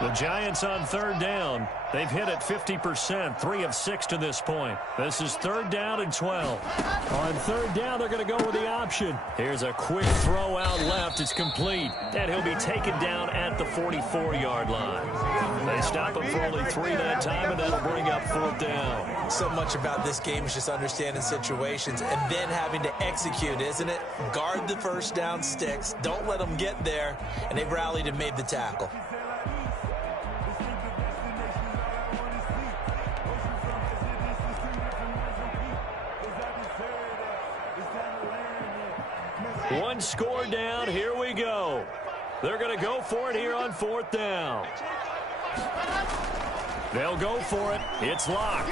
The Giants on 3rd down. They've hit it 50%, 3 of 6 to this point. This is 3rd down and 12. On 3rd down, they're going to go with the option. Here's a quick throw out left. It's complete. And he'll be taken down at the 44-yard line. They stop him for only 3 that time, and that'll bring up 4th down. So much about this game is just understanding situations and then having to execute, isn't it? Guard the first down sticks. Don't let them get there. And they've rallied and made the tackle. One score down. Here we go. They're going to go for it here on 4th down. They'll go for it. It's Locke.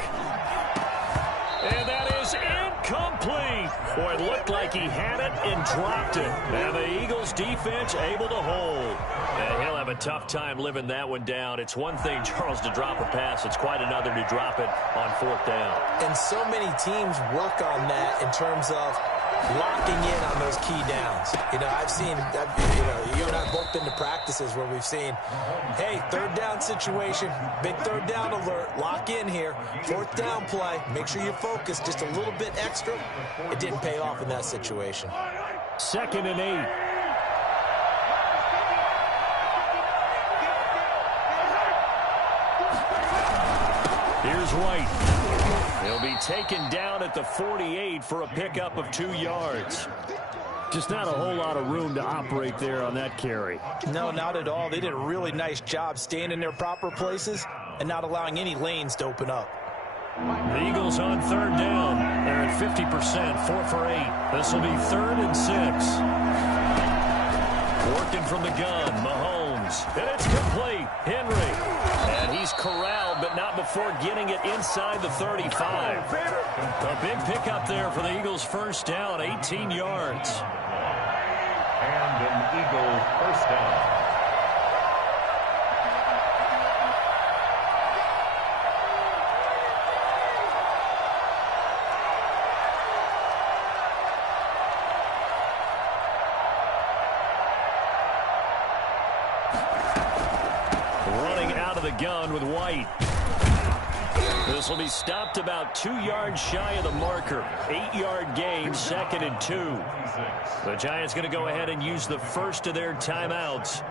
And that is incomplete. Boy, it looked like he had it and dropped it. And the Eagles defense able to hold. And he'll have a tough time living that one down. It's one thing, Charles, to drop a pass. It's quite another to drop it on 4th down. And so many teams work on that in terms of locking in on those key downs. You know, I've seen, you and I have both been to practices where we've seen, hey, 3rd down situation, big 3rd down alert, lock in here, 4th down play, make sure you focus just a little bit extra. It didn't pay off in that situation. 2nd and 8. Here's White. He'll be taken down at the 48 for a pickup of 2 yards. Just not a whole lot of room to operate there on that carry. No, not at all. They did a really nice job staying in their proper places and not allowing any lanes to open up. The Eagles on 3rd down. They're at 50%, 4 for 8. This will be 3rd and 6. Working from the gun, Mahomes. And it's complete. Henry. And he's corralled, but not before getting it inside the 35. A big pickup there for the Eagles' first down, 18 yards. And an Eagle first down. The gun with White. This will be stopped about 2 yards shy of the marker. 8-yard gain, 2nd and 2. The Giants going to go ahead and use the first of their timeouts.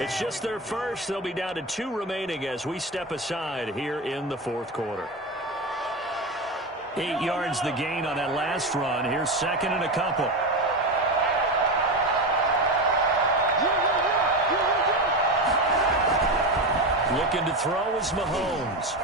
It's just their first. They'll be down to 2 remaining as we step aside here in the 4th quarter. 8 yards the gain on that last run. Here's 2nd and a couple. Looking to throw is Mahomes.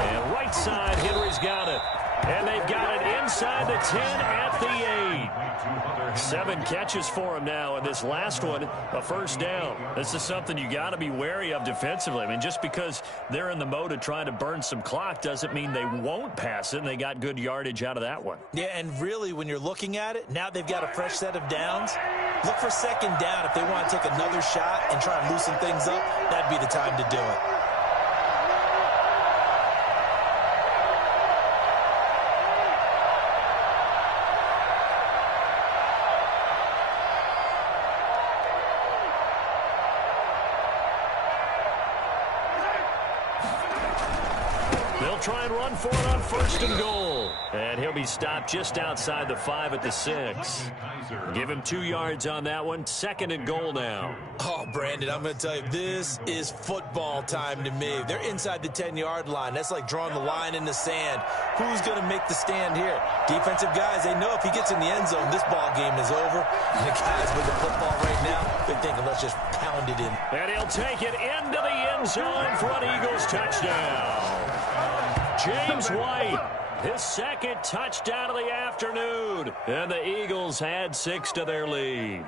And right side, Henry's got it. And they've got it inside the 10 at the 8. 7 catches for him now, and this last one, a first down. This is something you got to be wary of defensively. I mean, just because they're in the mode of trying to burn some clock doesn't mean they won't pass it, and they got good yardage out of that one. Yeah, and really, when you're looking at it, now they've got a fresh set of downs. Look for second down. If they want to take another shot and try and loosen things up, that'd be the time to do it. Try and run for it on first and goal. And he'll be stopped just outside the 5 at the 6. Give him 2 yards on that one. Second and goal now. Oh, Brandon, I'm going to tell you, this is football time to me. They're inside the 10-yard line. That's like drawing the line in the sand. Who's going to make the stand here? Defensive guys, they know if he gets in the end zone, this ball game is over. And the guys with the football right now, they're thinking, let's just pound it in. And he'll take it into the end zone for an Eagles touchdown. James White, his second touchdown of the afternoon. And the Eagles add 6 to their lead.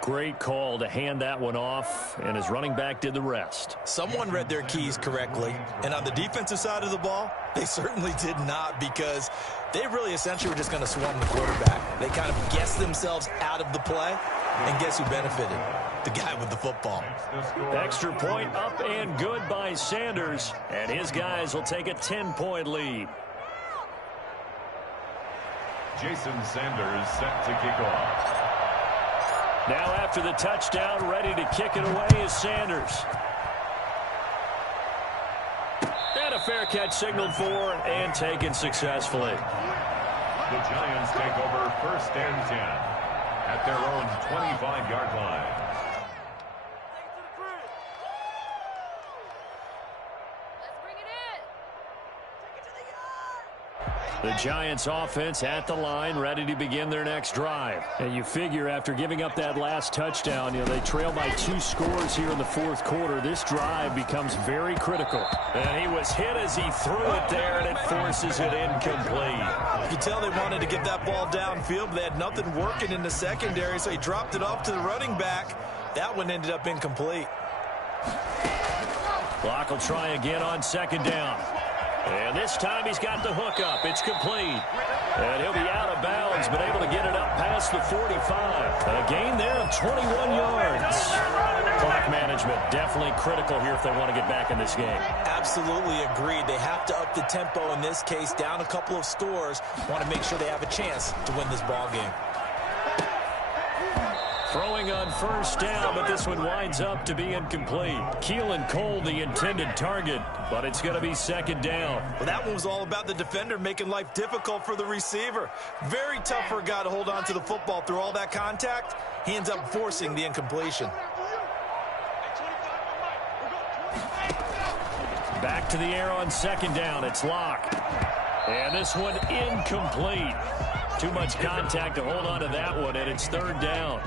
Great call to hand that one off, and his running back did the rest. Someone read their keys correctly, and on the defensive side of the ball, they certainly did not, because they really essentially were just going to swarm the quarterback. They kind of guessed themselves out of the play, and guess who benefited? The guy with the football. Extra point up and good by Sanders, and his guys will take a 10-point lead. Jason Sanders set to kick off. Now after the touchdown, ready to kick it away is Sanders. And a fair catch signaled for and taken successfully. The Giants take over first and 10 at their own 25-yard line. The Giants offense at the line, ready to begin their next drive. And you figure after giving up that last touchdown, they trail by 2 scores here in the fourth quarter. This drive becomes very critical. And he was hit as he threw it there, and it forces it incomplete. You can tell they wanted to get that ball downfield, but they had nothing working in the secondary, so he dropped it off to the running back. That one ended up incomplete. Clock will try again on second down. And this time he's got the hook up. It's complete. And he'll be out of bounds, but able to get it up past the 45. A gain there of 21 yards. Clock management definitely critical here if they want to get back in this game. Absolutely agreed. They have to up the tempo in this case, down a couple of scores. Want to make sure they have a chance to win this ball game. Throwing on first down, but this one winds up to be incomplete. Keelan Cole, the intended target, but it's going to be second down. Well, that one was all about the defender making life difficult for the receiver. Very tough for a guy to hold on to the football through all that contact. He ends up forcing the incompletion. Back to the air on second down. It's Locke. And this one incomplete. Too much contact to hold on to that one, and it's third down.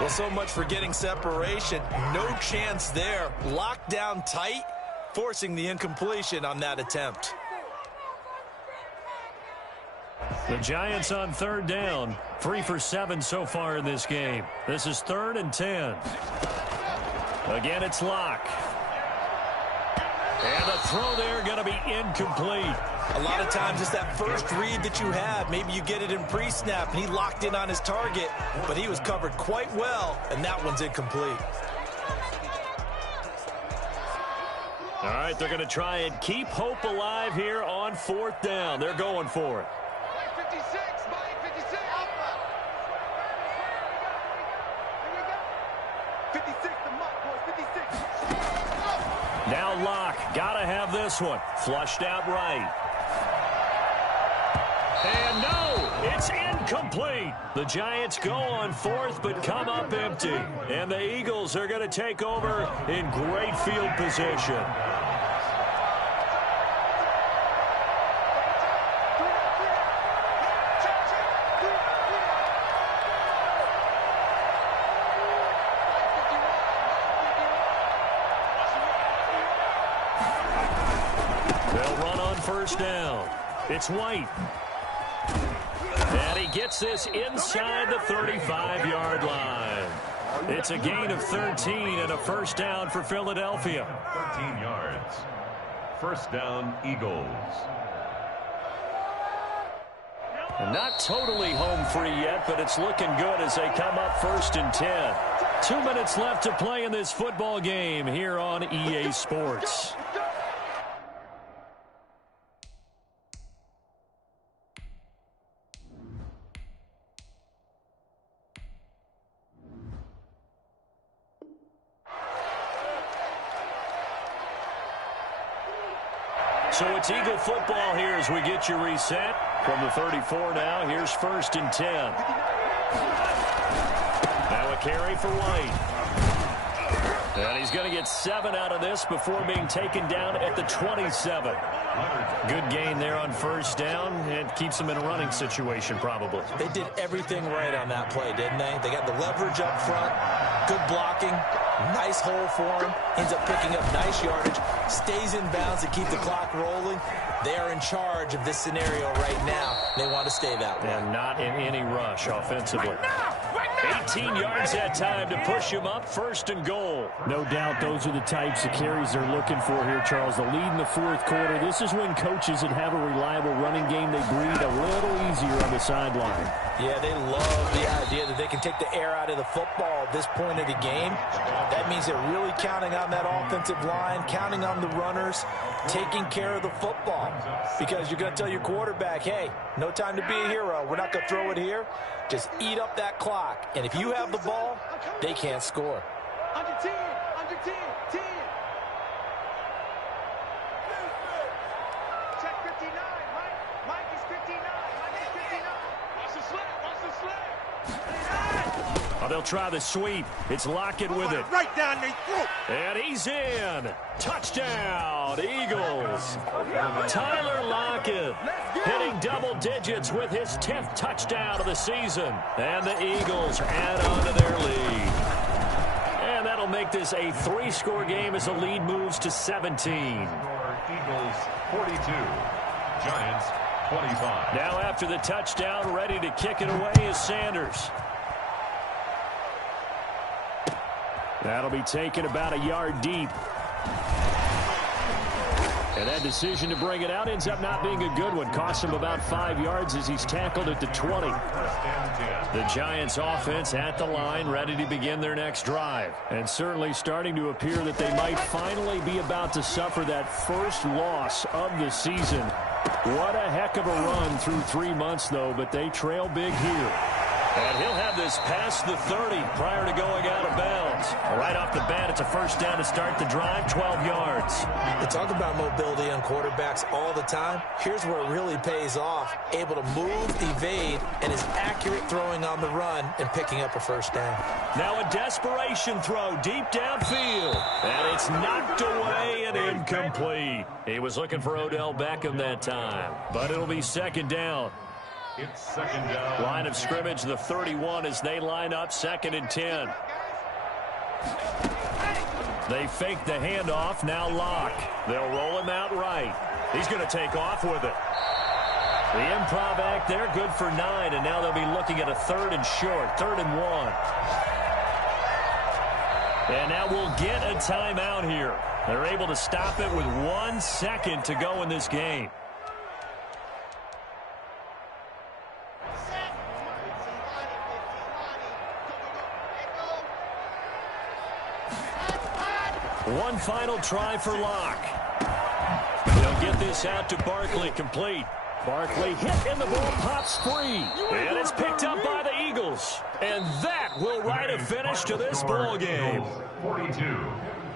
Well, so much for getting separation. No chance there. Locked down tight, forcing the incompletion on that attempt. The Giants on third down. 3 for 7 so far in this game. This is 3rd and 10. Again, it's Locke. And the throw there going to be incomplete. A lot of times it's that first read that you have. Maybe you get it in pre-snap, and he locked in on his target, but he was covered quite well, and that one's incomplete. All right, they're going to try and keep hope alive here on 4th down. They're going for it. 56, Mike, 56. 56, the mark, boys, 56. Now Locke, got to have this one. Flushed out right. And no, it's incomplete. The Giants go on 4th, but come up empty. And the Eagles are going to take over in great field position. first down. It's White. And he gets this inside the 35-yard line. It's a gain of 13 and a first down for Philadelphia. 13 yards. First down, Eagles. Not totally home free yet, but it's looking good as they come up 1st and 10. 2 minutes left to play in this football game here on EA Sports. So it's Eagle football here as we get you reset. From the 34 now, here's 1st and 10. Now a carry for White. And he's going to get 7 out of this before being taken down at the 27. Good gain there on first down. It keeps them in a running situation probably. They did everything right on that play, didn't they? They got the leverage up front, good blocking, nice hole for him, ends up picking up nice yardage, stays in bounds to keep the clock rolling. They are in charge of this scenario right now. They want to stay that way. And not in any rush offensively. 18 yards that time to push him up 1st and goal. No doubt those are the types of carries they're looking for here, Charles. The lead in the 4th quarter. This is when coaches that have a reliable running game, they breathe a little easier on the sideline. Yeah, they love the idea that they can take the air out of the football at this point of the game. That means they're really counting on that offensive line, counting on the runners, taking care of the football. Because you're going to tell your quarterback, hey, no time to be a hero. We're not going to throw it here. Just eat up that clock. And if you have the ball, they can't score. Under 10, under 10, 10. Check 59, Mike. Mike is 59. Mike is 59. Watch the slap, watch the slap. Oh, they'll try the sweep. It's Lockett with it. Right down their throat. And he's in. Touchdown, Eagles. Tyler Lockett hitting double digits with his 10th touchdown of the season. And the Eagles add on to their lead. And that'll make this a 3-score game as the lead moves to 17. Eagles 42. Giants 25. Now after the touchdown, ready to kick it away is Sanders. That'll be taken about a yard deep. And that decision to bring it out ends up not being a good one. Costs him about 5 yards as he's tackled at the 20. The Giants offense at the line, ready to begin their next drive. And certainly starting to appear that they might finally be about to suffer that first loss of the season. What a heck of a run through 3 months, though, but they trail big here. And he'll have this past the 30 prior to going out of bounds. Right off the bat, it's a first down to start the drive, 12 yards. They talk about mobility on quarterbacks all the time. Here's where it really pays off. Able to move, evade, and is accurate throwing on the run and picking up a first down. Now a desperation throw deep downfield. And it's knocked away and incomplete. He was looking for Odell Beckham that time. But it'll be 2nd down. It's 2nd down. Line of scrimmage, the 31 as they line up 2nd and 10. They fake the handoff, now Lock. They'll roll him out right. He's going to take off with it. The improv act there, good for 9, and now they'll be looking at a 3rd and short, 3rd and 1. And now we'll get a timeout here. They're able to stop it with 1 second to go in this game. One final try for Locke. They'll get this out to Barkley, complete. Barkley hit and the ball pops free. And it's picked up by the Eagles. And that will write a finish to this ball game. 42.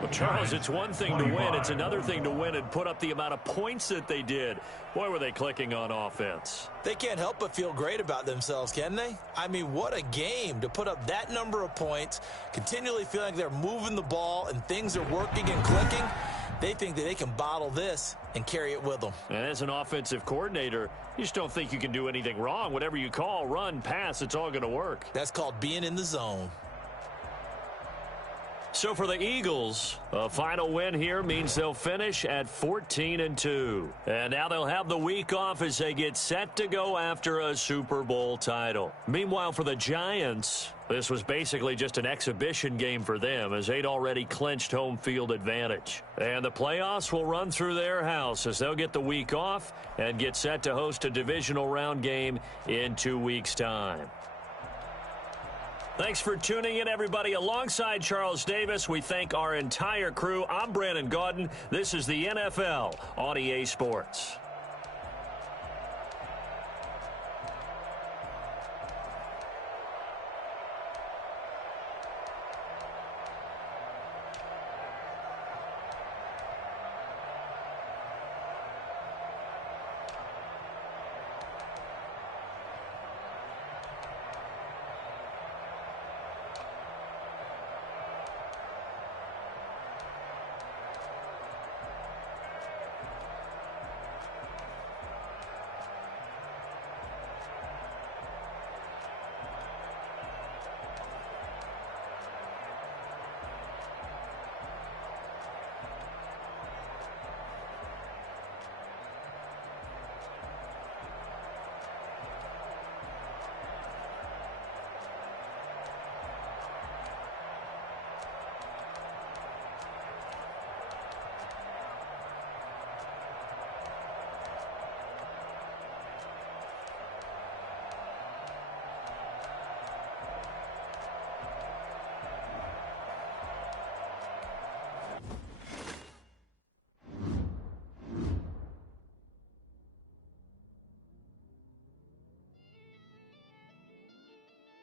Well, Charles, it's one thing to win. It's another thing to win and put up the amount of points that they did. Boy, were they clicking on offense. They can't help but feel great about themselves, can they? I mean, what a game to put up that number of points, continually feeling like they're moving the ball and things are working and clicking. They think that they can bottle this and carry it with them. And as an offensive coordinator, you just don't think you can do anything wrong. Whatever you call, run, pass, it's all going to work. That's called being in the zone. So for the Eagles, a final win here means they'll finish at 14-2. And now they'll have the week off as they get set to go after a Super Bowl title. Meanwhile, for the Giants, this was basically just an exhibition game for them as they'd already clinched home field advantage. And the playoffs will run through their house as they'll get the week off and get set to host a divisional round game in 2 weeks' time. Thanks for tuning in, everybody. Alongside Charles Davis, we thank our entire crew. I'm Brandon Gaudin. This is the NFL on EA Sports.